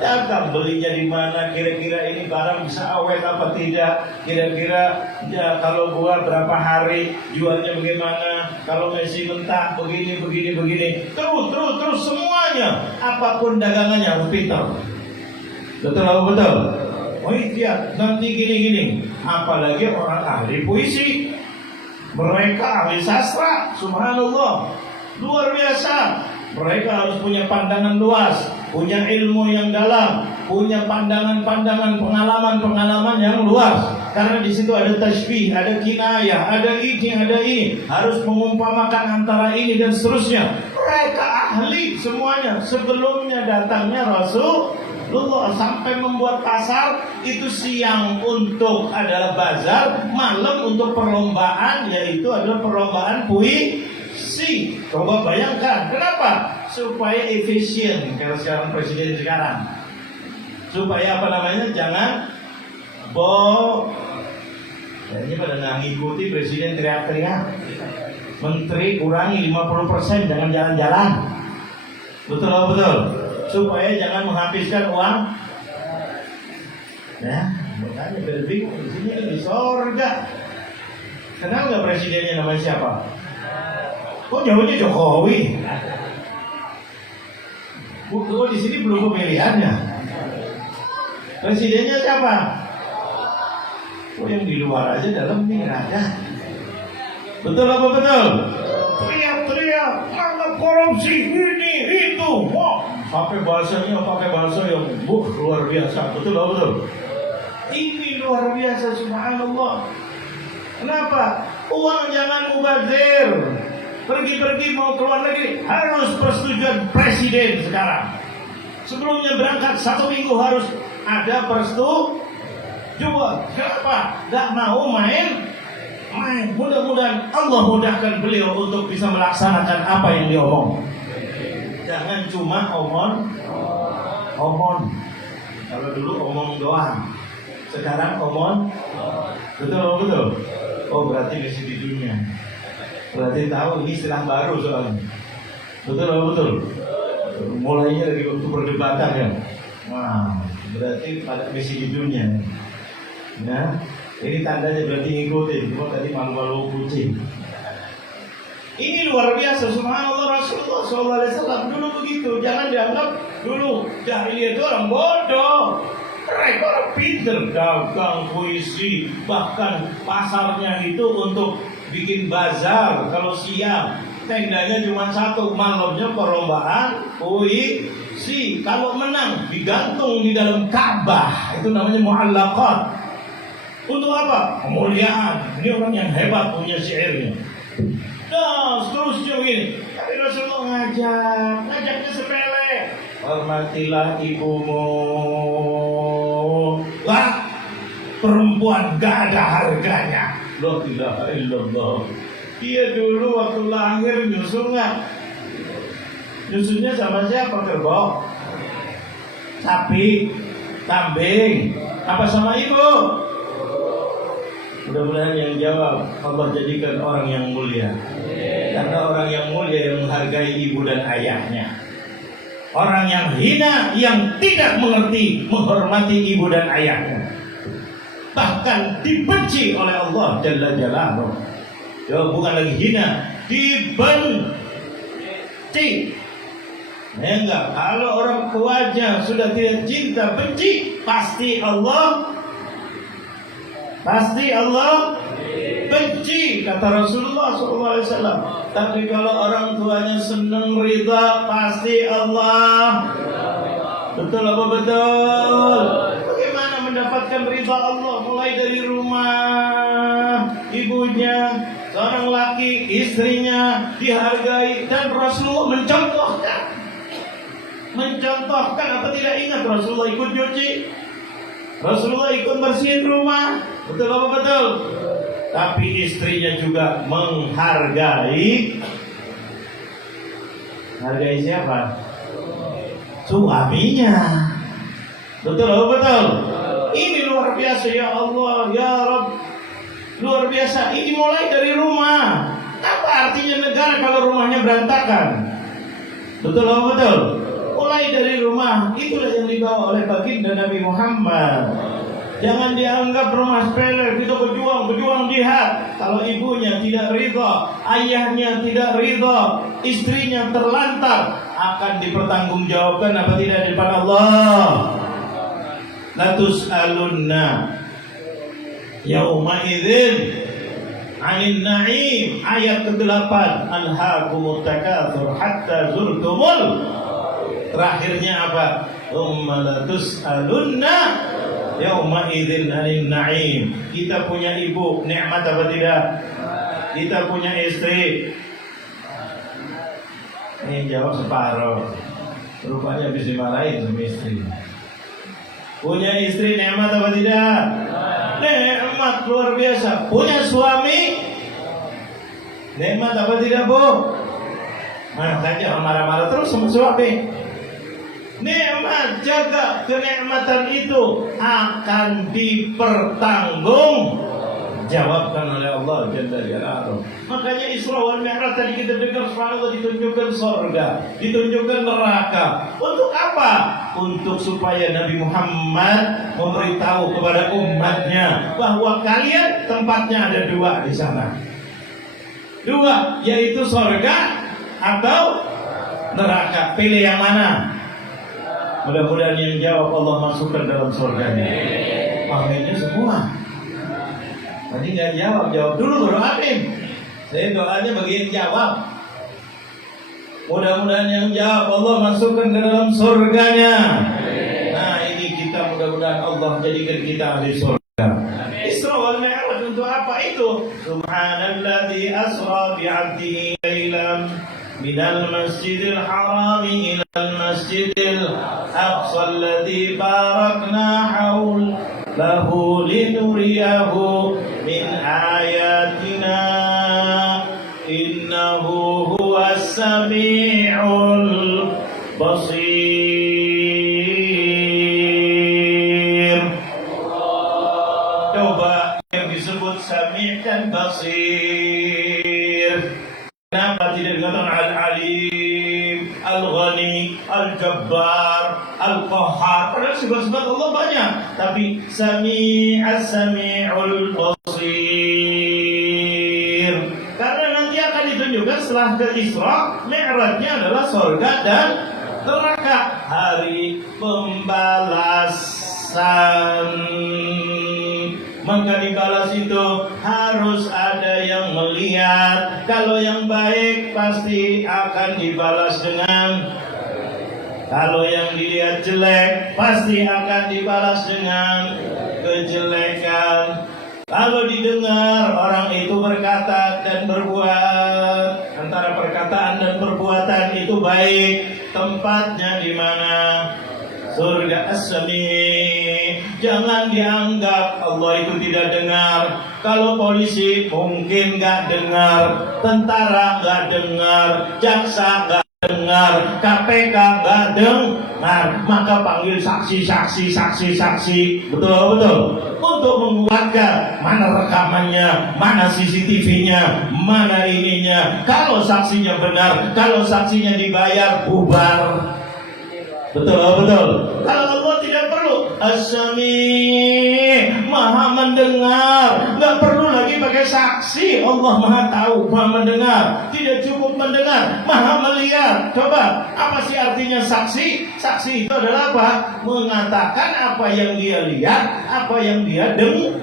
Dagang belinya di mana, kira-kira ini barang bisa awet apa tidak, kira-kira ya kalau gua berapa hari jualnya bagaimana, kalau masih mentah begini. Terus semuanya, apapun dagangannya harus pintar. Betul apa betul? Oh iya, nanti gini. Apalagi orang ahli puisi, mereka ahli sastra, subhanallah, luar biasa. Mereka harus punya pandangan luas, punya ilmu yang dalam, punya pandangan-pandangan, pengalaman-pengalaman yang luas. Karena di situ ada tasbih, ada kinayah, ada ini, harus mengumpamakan antara ini dan seterusnya. Mereka ahli semuanya. Sebelumnya datangnya Rasulullah sampai membuat pasar itu, siang untuk adalah bazar, malam untuk perlombaan, yaitu adalah perlombaan puisi. Coba bayangkan, kenapa? Supaya efisien. Kalau sekarang presiden sekarang, supaya jangan ini pada nggak ngikuti presiden teriak-teriak. Menteri kurangi 50%, jangan jalan-jalan. Betul atau betul? Supaya jangan menghabiskan uang. Nah, makanya berbingung di sini di sorga. Kenal nggak presidennya namanya siapa? Kok jauhnya Jokowi? Kok di sini belum pemilihannya? Presidennya siapa? Kok yang di luar aja, dalam ini ada. Betul apa betul? Teriak-teriak, anggap korupsi ini itu. Wah, pakai bahasa yang luar biasa. Betul apa betul? Ini luar biasa, subhanallah. Kenapa? Uang jangan mubazir. Pergi-pergi mau keluar negeri harus persetujuan presiden sekarang. Sebelumnya berangkat 1 minggu harus ada persetujuan. Kenapa? Gak mau main. Mudah-mudahan Allah mudahkan beliau untuk bisa melaksanakan apa yang diomong. Jangan cuma omong. Kalau dulu omong doang, sekarang omong. Betul. Oh, berarti masih di dunia. Berarti tahu ini istilah baru soalnya. Betul. Mulainya dari waktu perdebatan kan. Wah, berarti pada misi di dunia. Nah, ini tandanya berarti ngikutin. Cuma tadi malu-malu kucing. Ini luar biasa, subhanallah. Rasulullah SAW dulu begitu. Jangan dianggap dulu jahiliyah itu orang bodoh. Mereka orang pinter, dagang puisi, bahkan pasarnya itu untuk bikin bazar. Kalau siang tendanya cuma 1, malamnya perlombaan puisi. Kalau menang digantung di dalam Ka'bah, itu namanya mu'allaqat. Untuk apa? Kemuliaan. Ini orang yang hebat punya syairnya. Nah, seterusnya begini. Tapi Rasulullah ngajaknya sepele. Hormatilah ibumu. Wah, perempuan gak ada harganya. La ilaha illallah. Dia dulu waktu lahir nyusul nggak? Nyusulnya sama siapa? Kerbau, sapi, kambing, apa sama ibu? Mudah-mudahan yang jawab Allah jadikan orang yang mulia. Karena orang yang mulia yang menghargai ibu dan ayahnya. Orang yang hina yang tidak mengerti menghormati ibu dan ayahnya, bahkan dibenci oleh Allah Jalla Jalaluhu. Ya, bukan lagi hina, dibenci. Ya enggak, kalau orang tuanya sudah tidak cinta, benci, pasti Allah benci, kata Rasulullah SAW. Tapi kalau orang tuanya senang, ridha, pasti Allah. Betul apa betul? Bagaimana mendapatkan ridha Allah? Mulai dari rumah, ibunya, seorang laki, istrinya dihargai. Dan Rasulullah mencontohkan apa tidak ingat? Rasulullah ikut nyuci, Rasulullah ikut bersihin rumah. Betul apa betul? Tapi istrinya juga menghargai. Hargai siapa? Suaminya. Betul apa betul? Ini luar biasa, ya Allah, ya Rabb. Luar biasa. Ini mulai dari rumah. Apa artinya negara kalau rumahnya berantakan? Betul apa betul? Mulai mulai dari rumah. Itulah yang dibawa oleh baginda Nabi Muhammad. Jangan dianggap rumah sepele, kita berjuang jihad. Kalau ibunya tidak ridha, ayahnya tidak ridha, istrinya terlantar, akan dipertanggungjawabkan apa tidak di depan Allah. Latus'alunna yauma idzin 'anil na'im. Ayat ke-8, alhaakumut takatsur hatta zurtumul. Terakhirnya apa? Tsumma latus'alunna yauma idzin 'anil na'im. Kita punya ibu, nikmat apa tidak? Kita punya istri. Ini jawab separuh. Rupanya habis dimarahin sama istri. Punya istri nikmat apa tidak? Nikmat luar biasa. Punya suami nikmat apa tidak, Bu? Makanya marah-marah terus sama suami. Nikmat, jaga kenikmatan itu akan dipertanggung jawabkan oleh Allah Jalla Jalaluhu. Makanya Isra wal Mi'raj tadi kita dengar subhanallah, ditunjukkan surga, ditunjukkan neraka. Untuk apa? Untuk supaya Nabi Muhammad memberitahu kepada umatnya bahwa kalian tempatnya ada dua di sana. Dua, yaitu surga atau neraka. Pilih yang mana? Mudah-mudahan yang jawab Allah masukkan dalam surganya. Aminnya semua. Tadi nggak jawab dulu baru amin. Saya doanya bagian jawab. Mudah-mudahan yang jawab Allah masukkan ke dalam surganya. Nah ini kita mudah-mudahan Allah jadikan kita ahli surga. Isra wal Mi'raj untuk apa itu? Subhanalladzi asra bi'abdihi lailan minal masjidil harami ilal masjidil aqsa alladzi barakna haul lahu linuriyahu min ayatina innahu huwas sami'ul basir. Coba yang disebut sami' dan basir, kenapa tidak dikatakan al-alim, al-ghani, al-jabbar, al-qahhar? Padahal sifat-sifat Allah banyak, tapi Sami'ul Basir. Karena nanti akan ditunjukkan setelah ke Isra, Mi'rajnya adalah surga dan neraka, hari pembalasan. Maka dibalas itu harus ada yang melihat. Kalau yang baik pasti akan dibalas dengan, kalau yang dilihat jelek pasti akan dibalas dengan kejelekan. Kalau didengar orang itu berkata dan berbuat, antara perkataan dan perbuatan itu baik, tempatnya di mana? Surga As-Sami'. Jangan dianggap Allah itu tidak dengar. Kalau polisi mungkin gak dengar, tentara gak dengar, jaksa gak dengar, KPK gak dengar, maka panggil saksi. Betul. Untuk menguatkan mana rekamannya, mana CCTV-nya, mana ininya. Kalau saksinya benar, kalau saksinya dibayar, bubar. Betul. Kalau Allah tidak perlu, As-Sami', Maha mendengar, nggak perlu lagi pakai saksi. Allah Maha tahu, Maha mendengar. Tidak cukup mendengar, Maha melihat. Coba, apa sih artinya saksi? Saksi itu adalah apa? Mengatakan apa yang dia lihat, apa yang dia dengar.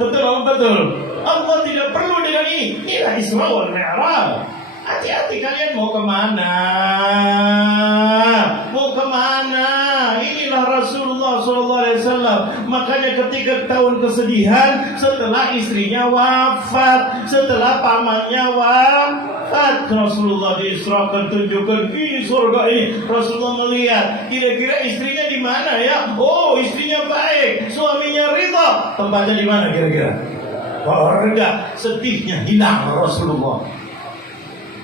Betul. Allah tidak perlu dengan ini. Inilah Isra wal Mi'raj. Hati-hati kalian mau kemana? Inilah Rasulullah SAW. Makanya ketika tahun kesedihan, setelah istrinya wafat, setelah pamannya wafat, Rasulullah diisrakan, tunjukkan ini surga ini. Rasulullah melihat, kira-kira istrinya di mana ya? Oh, istrinya baik, suaminya ridha. Tempatnya di mana kira-kira? Surga. Sedihnya hilang Rasulullah.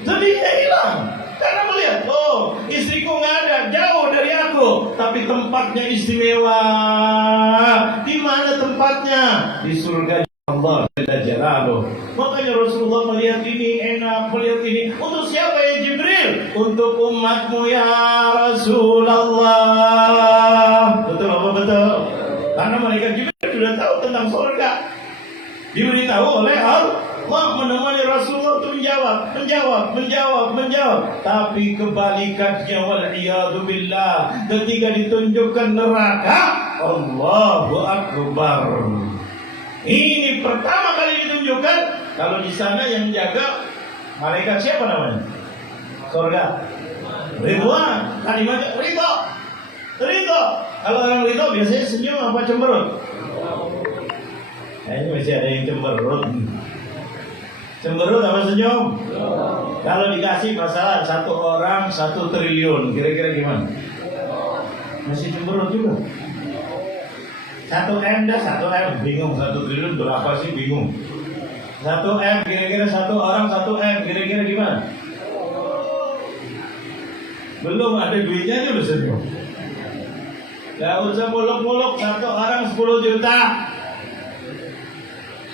Sedihnya hilang karena melihat, oh istriku nggak ada, jauh dari aku, tapi tempatnya istimewa. Di mana tempatnya? Di surga Allah Jalla Jalaluh. Makanya Rasulullah melihat ini enak, melihat ini. Untuk siapa ya Jibril? Untuk umatmu ya Rasulullah. Betul apa betul? Karena mereka Jibril sudah tahu tentang surga. Diberitahu oleh Allah menemani Rasulullah untuk menjawab. Tapi kebalikannya wal'iyadu billah, ketika ditunjukkan neraka, Allahu Akbar. Ini pertama kali ditunjukkan. Kalau di sana yang jaga malaikat siapa namanya? Surga. Ridwan. Kalimatnya ridho. Kalau orang ridho biasanya senyum apa cemberut? Ini masih ada yang cemberut. Cemberut apa senyum? Kalau dikasih masalah 1 orang 1 triliun, kira-kira gimana? Masih cemberut juga. 1 M dah 1 M, bingung 1 triliun berapa sih, bingung. 1 M kira-kira 1 orang 1 M, kira-kira gimana? Belum ada duitnya aja udah senyum. Gak usah muluk-muluk 1 orang 10 juta.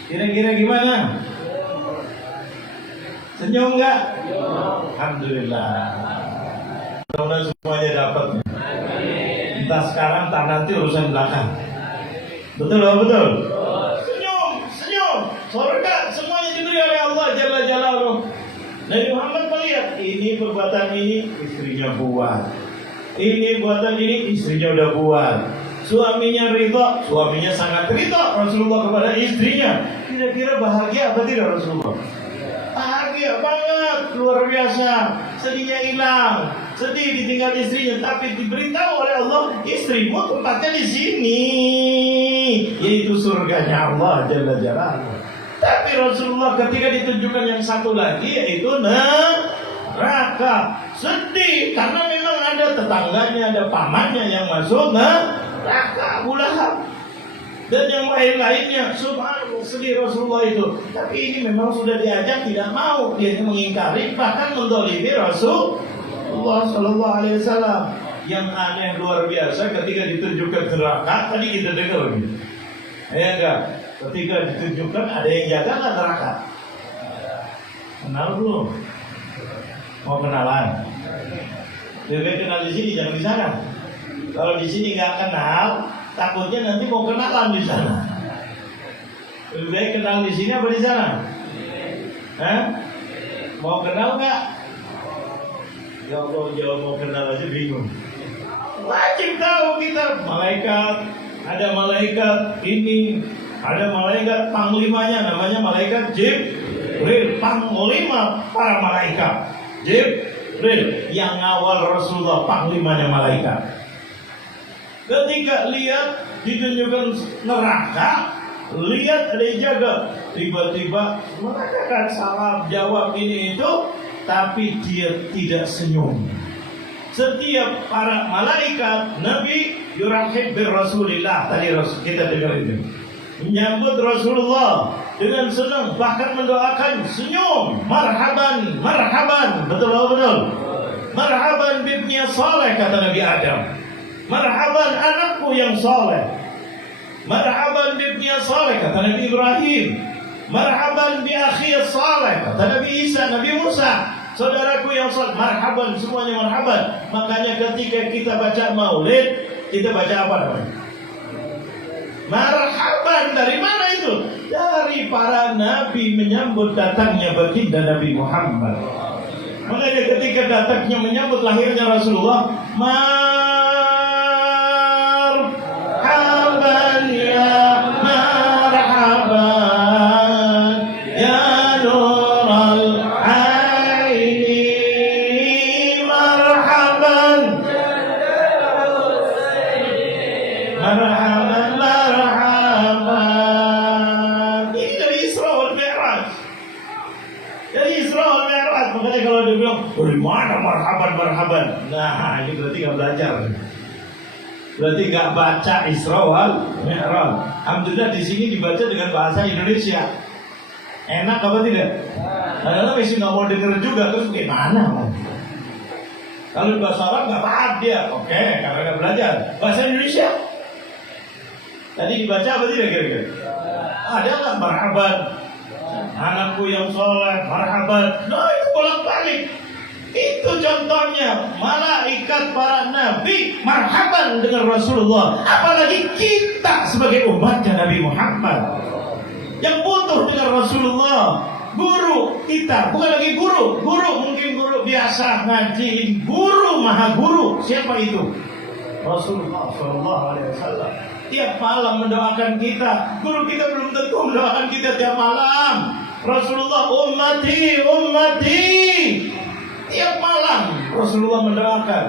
Kira-kira gimana? Senyum enggak? Alhamdulillah. Mudah-mudahan semuanya dapat. Entah sekarang, entah nanti urusan belakang. Betul apa betul? Senyum. Surga semuanya diberi oleh Allah Jalla Jalaluh. Nabi Muhammad melihat ini perbuatan ini istrinya buat. Ini buatan ini istrinya udah buat. Suaminya ridho, suaminya sangat ridho Rasulullah kepada istrinya. Kira-kira bahagia apa tidak Rasulullah? Bahagia banget, luar biasa. Sedihnya hilang, sedih ditinggal istrinya, tapi diberitahu oleh Allah, istrimu tempatnya di sini, yaitu surganya Allah Jalla Jalaluh. Tapi Rasulullah ketika ditunjukkan yang satu lagi, yaitu neraka, sedih karena memang ada tetangganya, ada pamannya yang masuk neraka, Abu Lahab. Dan yang lain-lainnya, subhanallah, sedih Rasulullah itu. Tapi ini memang sudah diajak, tidak mau. Dia mengingkari, bahkan mendolimi Rasulullah Sallallahu Alaihi Wasallam. Yang aneh luar biasa ketika ditunjukkan neraka, tadi kita dengar. Ya enggak? Ketika ditunjukkan ada yang jaga nggak neraka? Kenal belum? Mau kenalan? Lebih kenal di sini, jangan di sana. Kalau di sini nggak kenal, takutnya nanti mau kenalan di sana. Lebih baik kenal di sini apa di sana? Hah? Mau kenal nggak? Ya Allah, jawab mau kenal aja bingung. Wajib tahu kita malaikat, ada malaikat ini, ada malaikat panglimanya, namanya malaikat Jibril, panglima para malaikat. Jibril yang ngawal Rasulullah, panglimanya malaikat. Ketika lihat ditunjukkan neraka, lihat ada yang jaga, tiba-tiba mereka kan salah jawab ini itu, tapi dia tidak senyum. Setiap para malaikat Nabi yurahib bir Rasulillah, tadi kita dengar itu, menyambut Rasulullah dengan senang, bahkan mendoakan, senyum, marhaban, betul betul, marhaban bibniya saleh, kata Nabi Adam. Marhaban anakku yang saleh. Marhaban bibniya saleh, kata Nabi Ibrahim. Marhaban bi akhi saleh, kata Nabi Isa, Nabi Musa. Saudaraku yang saleh, marhaban, semuanya marhaban. Makanya ketika kita baca maulid, kita baca apa namanya? Marhaban. Dari mana itu? Dari para nabi menyambut datangnya baginda Nabi Muhammad. Makanya ketika datangnya menyambut lahirnya Rasulullah, marhaban. Nah, ini berarti nggak belajar. Berarti nggak baca Isra wal Mi'raj. Alhamdulillah di sini dibaca dengan bahasa Indonesia. Enak apa tidak? Karena masih nggak mau denger juga, terus gimana? Kalau bahasa Arab nggak paham dia, oke, karena nggak belajar. Bahasa Indonesia Tadi dibaca apa tidak kira-kira? Ada nggak marhaban? Anakku yang soleh, marhaban. Nah itu bolak-balik. Itu contohnya malaikat para nabi marhaban dengan Rasulullah. Apalagi kita sebagai umatnya Nabi Muhammad yang butuh dengan Rasulullah. Guru kita bukan lagi guru mungkin guru biasa ngaji, guru maha guru. Siapa itu? Rasulullah SAW. Tiap malam mendoakan kita. Guru kita belum tentu mendoakan kita tiap malam. Rasulullah ummati. Tiap malam Rasulullah mendoakan.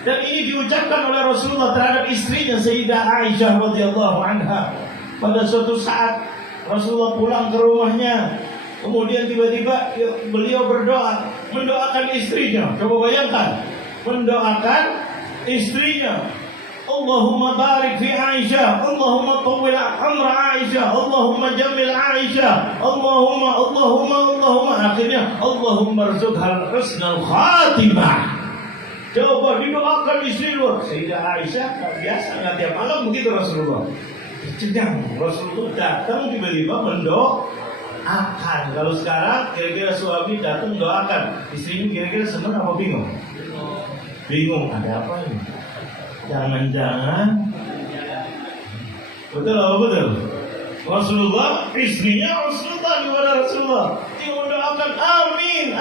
Dan ini diucapkan oleh Rasulullah terhadap istrinya Sayyidah Aisyah radhiyallahu anha. Pada suatu saat Rasulullah pulang ke rumahnya, kemudian tiba-tiba beliau berdoa, mendoakan istrinya. Coba bayangkan, mendoakan istrinya. Allahumma barik fi Aisyah, Allahumma tawwil amra Aisyah, Allahumma jamil Aisyah, Allahumma akhirnya Allahumma rzuqha husnal khatimah. Coba didoakan istri luar. Sayyidah Aisyah biasa nggak tiap malam begitu Rasulullah. Sedang Rasulullah datang tiba-tiba mendoakan. Kalau sekarang kira-kira suami datang doakan, istrinya kira-kira senang apa bingung? Bingung, ada apa ini? Jangan-jangan betul apa betul? Rasulullah, istrinya Rasulullah kepada Rasulullah, dia mendoakan amin.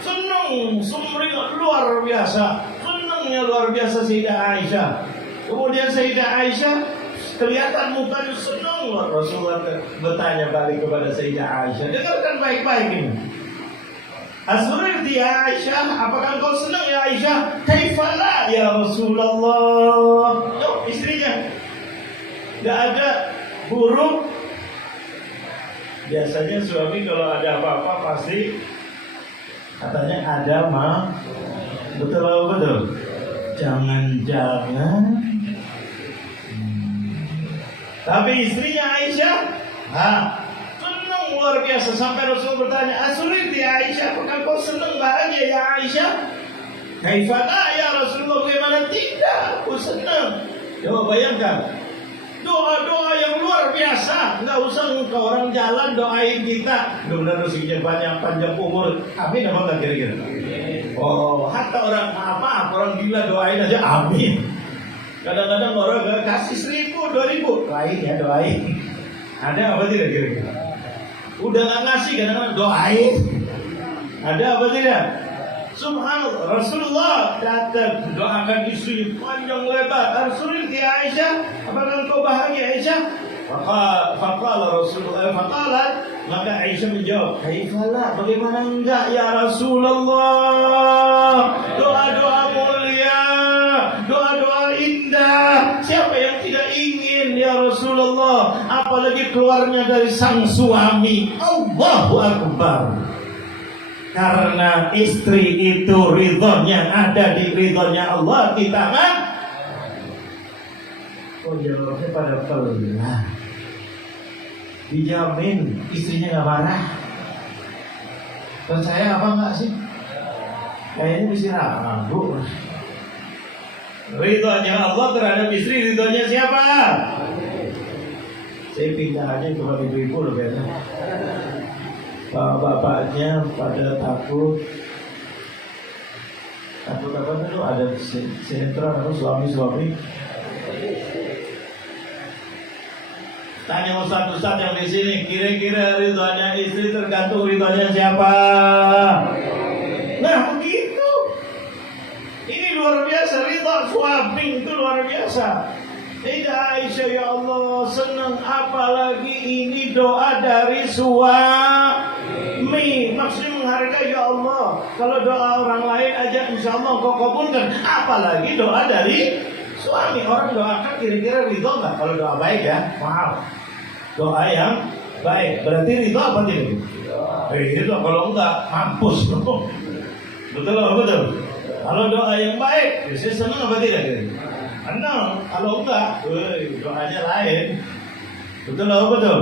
Senang, sumringah luar biasa, senangnya luar biasa Sayyidah Aisyah. Kemudian Sayyidah Aisyah kelihatan mukanya senang. Rasulullah bertanya balik kepada Sayyidah Aisyah, dengarkan baik-baik ini. Asurti ya Aisyah, apakah engkau senang ya Aisyah? Kaifala ya Rasulullah. Istrinya gak ada buruk. Biasanya suami kalau ada apa-apa pasti katanya ada mah. Betul apa betul? Jangan-jangan. Tapi istrinya Aisyah senang luar biasa sampai Rasul bertanya, "Asuriti Aisyah, apakah kau senang bahagia ya Aisyah?" "Kaifala ya Rasulullah, bagaimana tidak? Aku senang." Coba bayangkan, doa-doa yang luar biasa. Enggak usah engkau orang jalan doain kita, mudah-mudahan rezekinya banyak, panjang umur. Amin apa enggak kira-kira? Oh, hatta orang gila doain aja amin. Kadang-kadang orang gak kasih 1.000, 2.000, doain ya, doain. Ada apa tidak kira-kira? Udah gak ngasih, kadang-kadang doain. Ada apa tidak? Subhanallah, Rasulullah datang doakan istri panjang lebar. Rasulullah ya Aisyah, apakah engkau bahagia Aisyah? Faqala Rasulullah, maka Aisyah menjawab, "Kaifala, bagaimana enggak ya Rasulullah? Doa-doa mulia, doa-doa indah. Siapa yang tidak ingin ya Rasulullah? Apalagi keluarnya dari sang suami. Allahu Akbar. Karena istri itu ridhonya ada di ridhonya Allah, di tangan. Oh jawabnya pada pelan. Dijamin istrinya gak marah. Percaya apa enggak sih? Kayaknya mesti ragu. Ridhonya Allah terhadap istri, ridhonya siapa? Saya pindah aja kepada ibu-ibu loh kayaknya. Bapaknya pada takut apa itu ada sinetron atau suami-suami. Tanya ustaz-ustaz yang di sini, kira-kira ridhonya istri tergantung ridhonya siapa? Nah begitu. Ini luar biasa, ridho suami itu luar biasa. Sayyidah Aisyah, ya Allah senang, apalagi ini doa dari suami. Maksudnya menghargai, ya Allah, kalau doa orang lain aja insya Allah kau kabulkan, apalagi doa dari suami. Orang doakan kira-kira ridho nggak? Kalau doa baik ya, maaf, doa yang baik berarti ridho apa tidak? Ridho. Kalau enggak mampus. Betul apa betul? Kalau doa yang baik, saya senang apa tidak? Karena kalau enggak, doanya lain. Betul apa betul?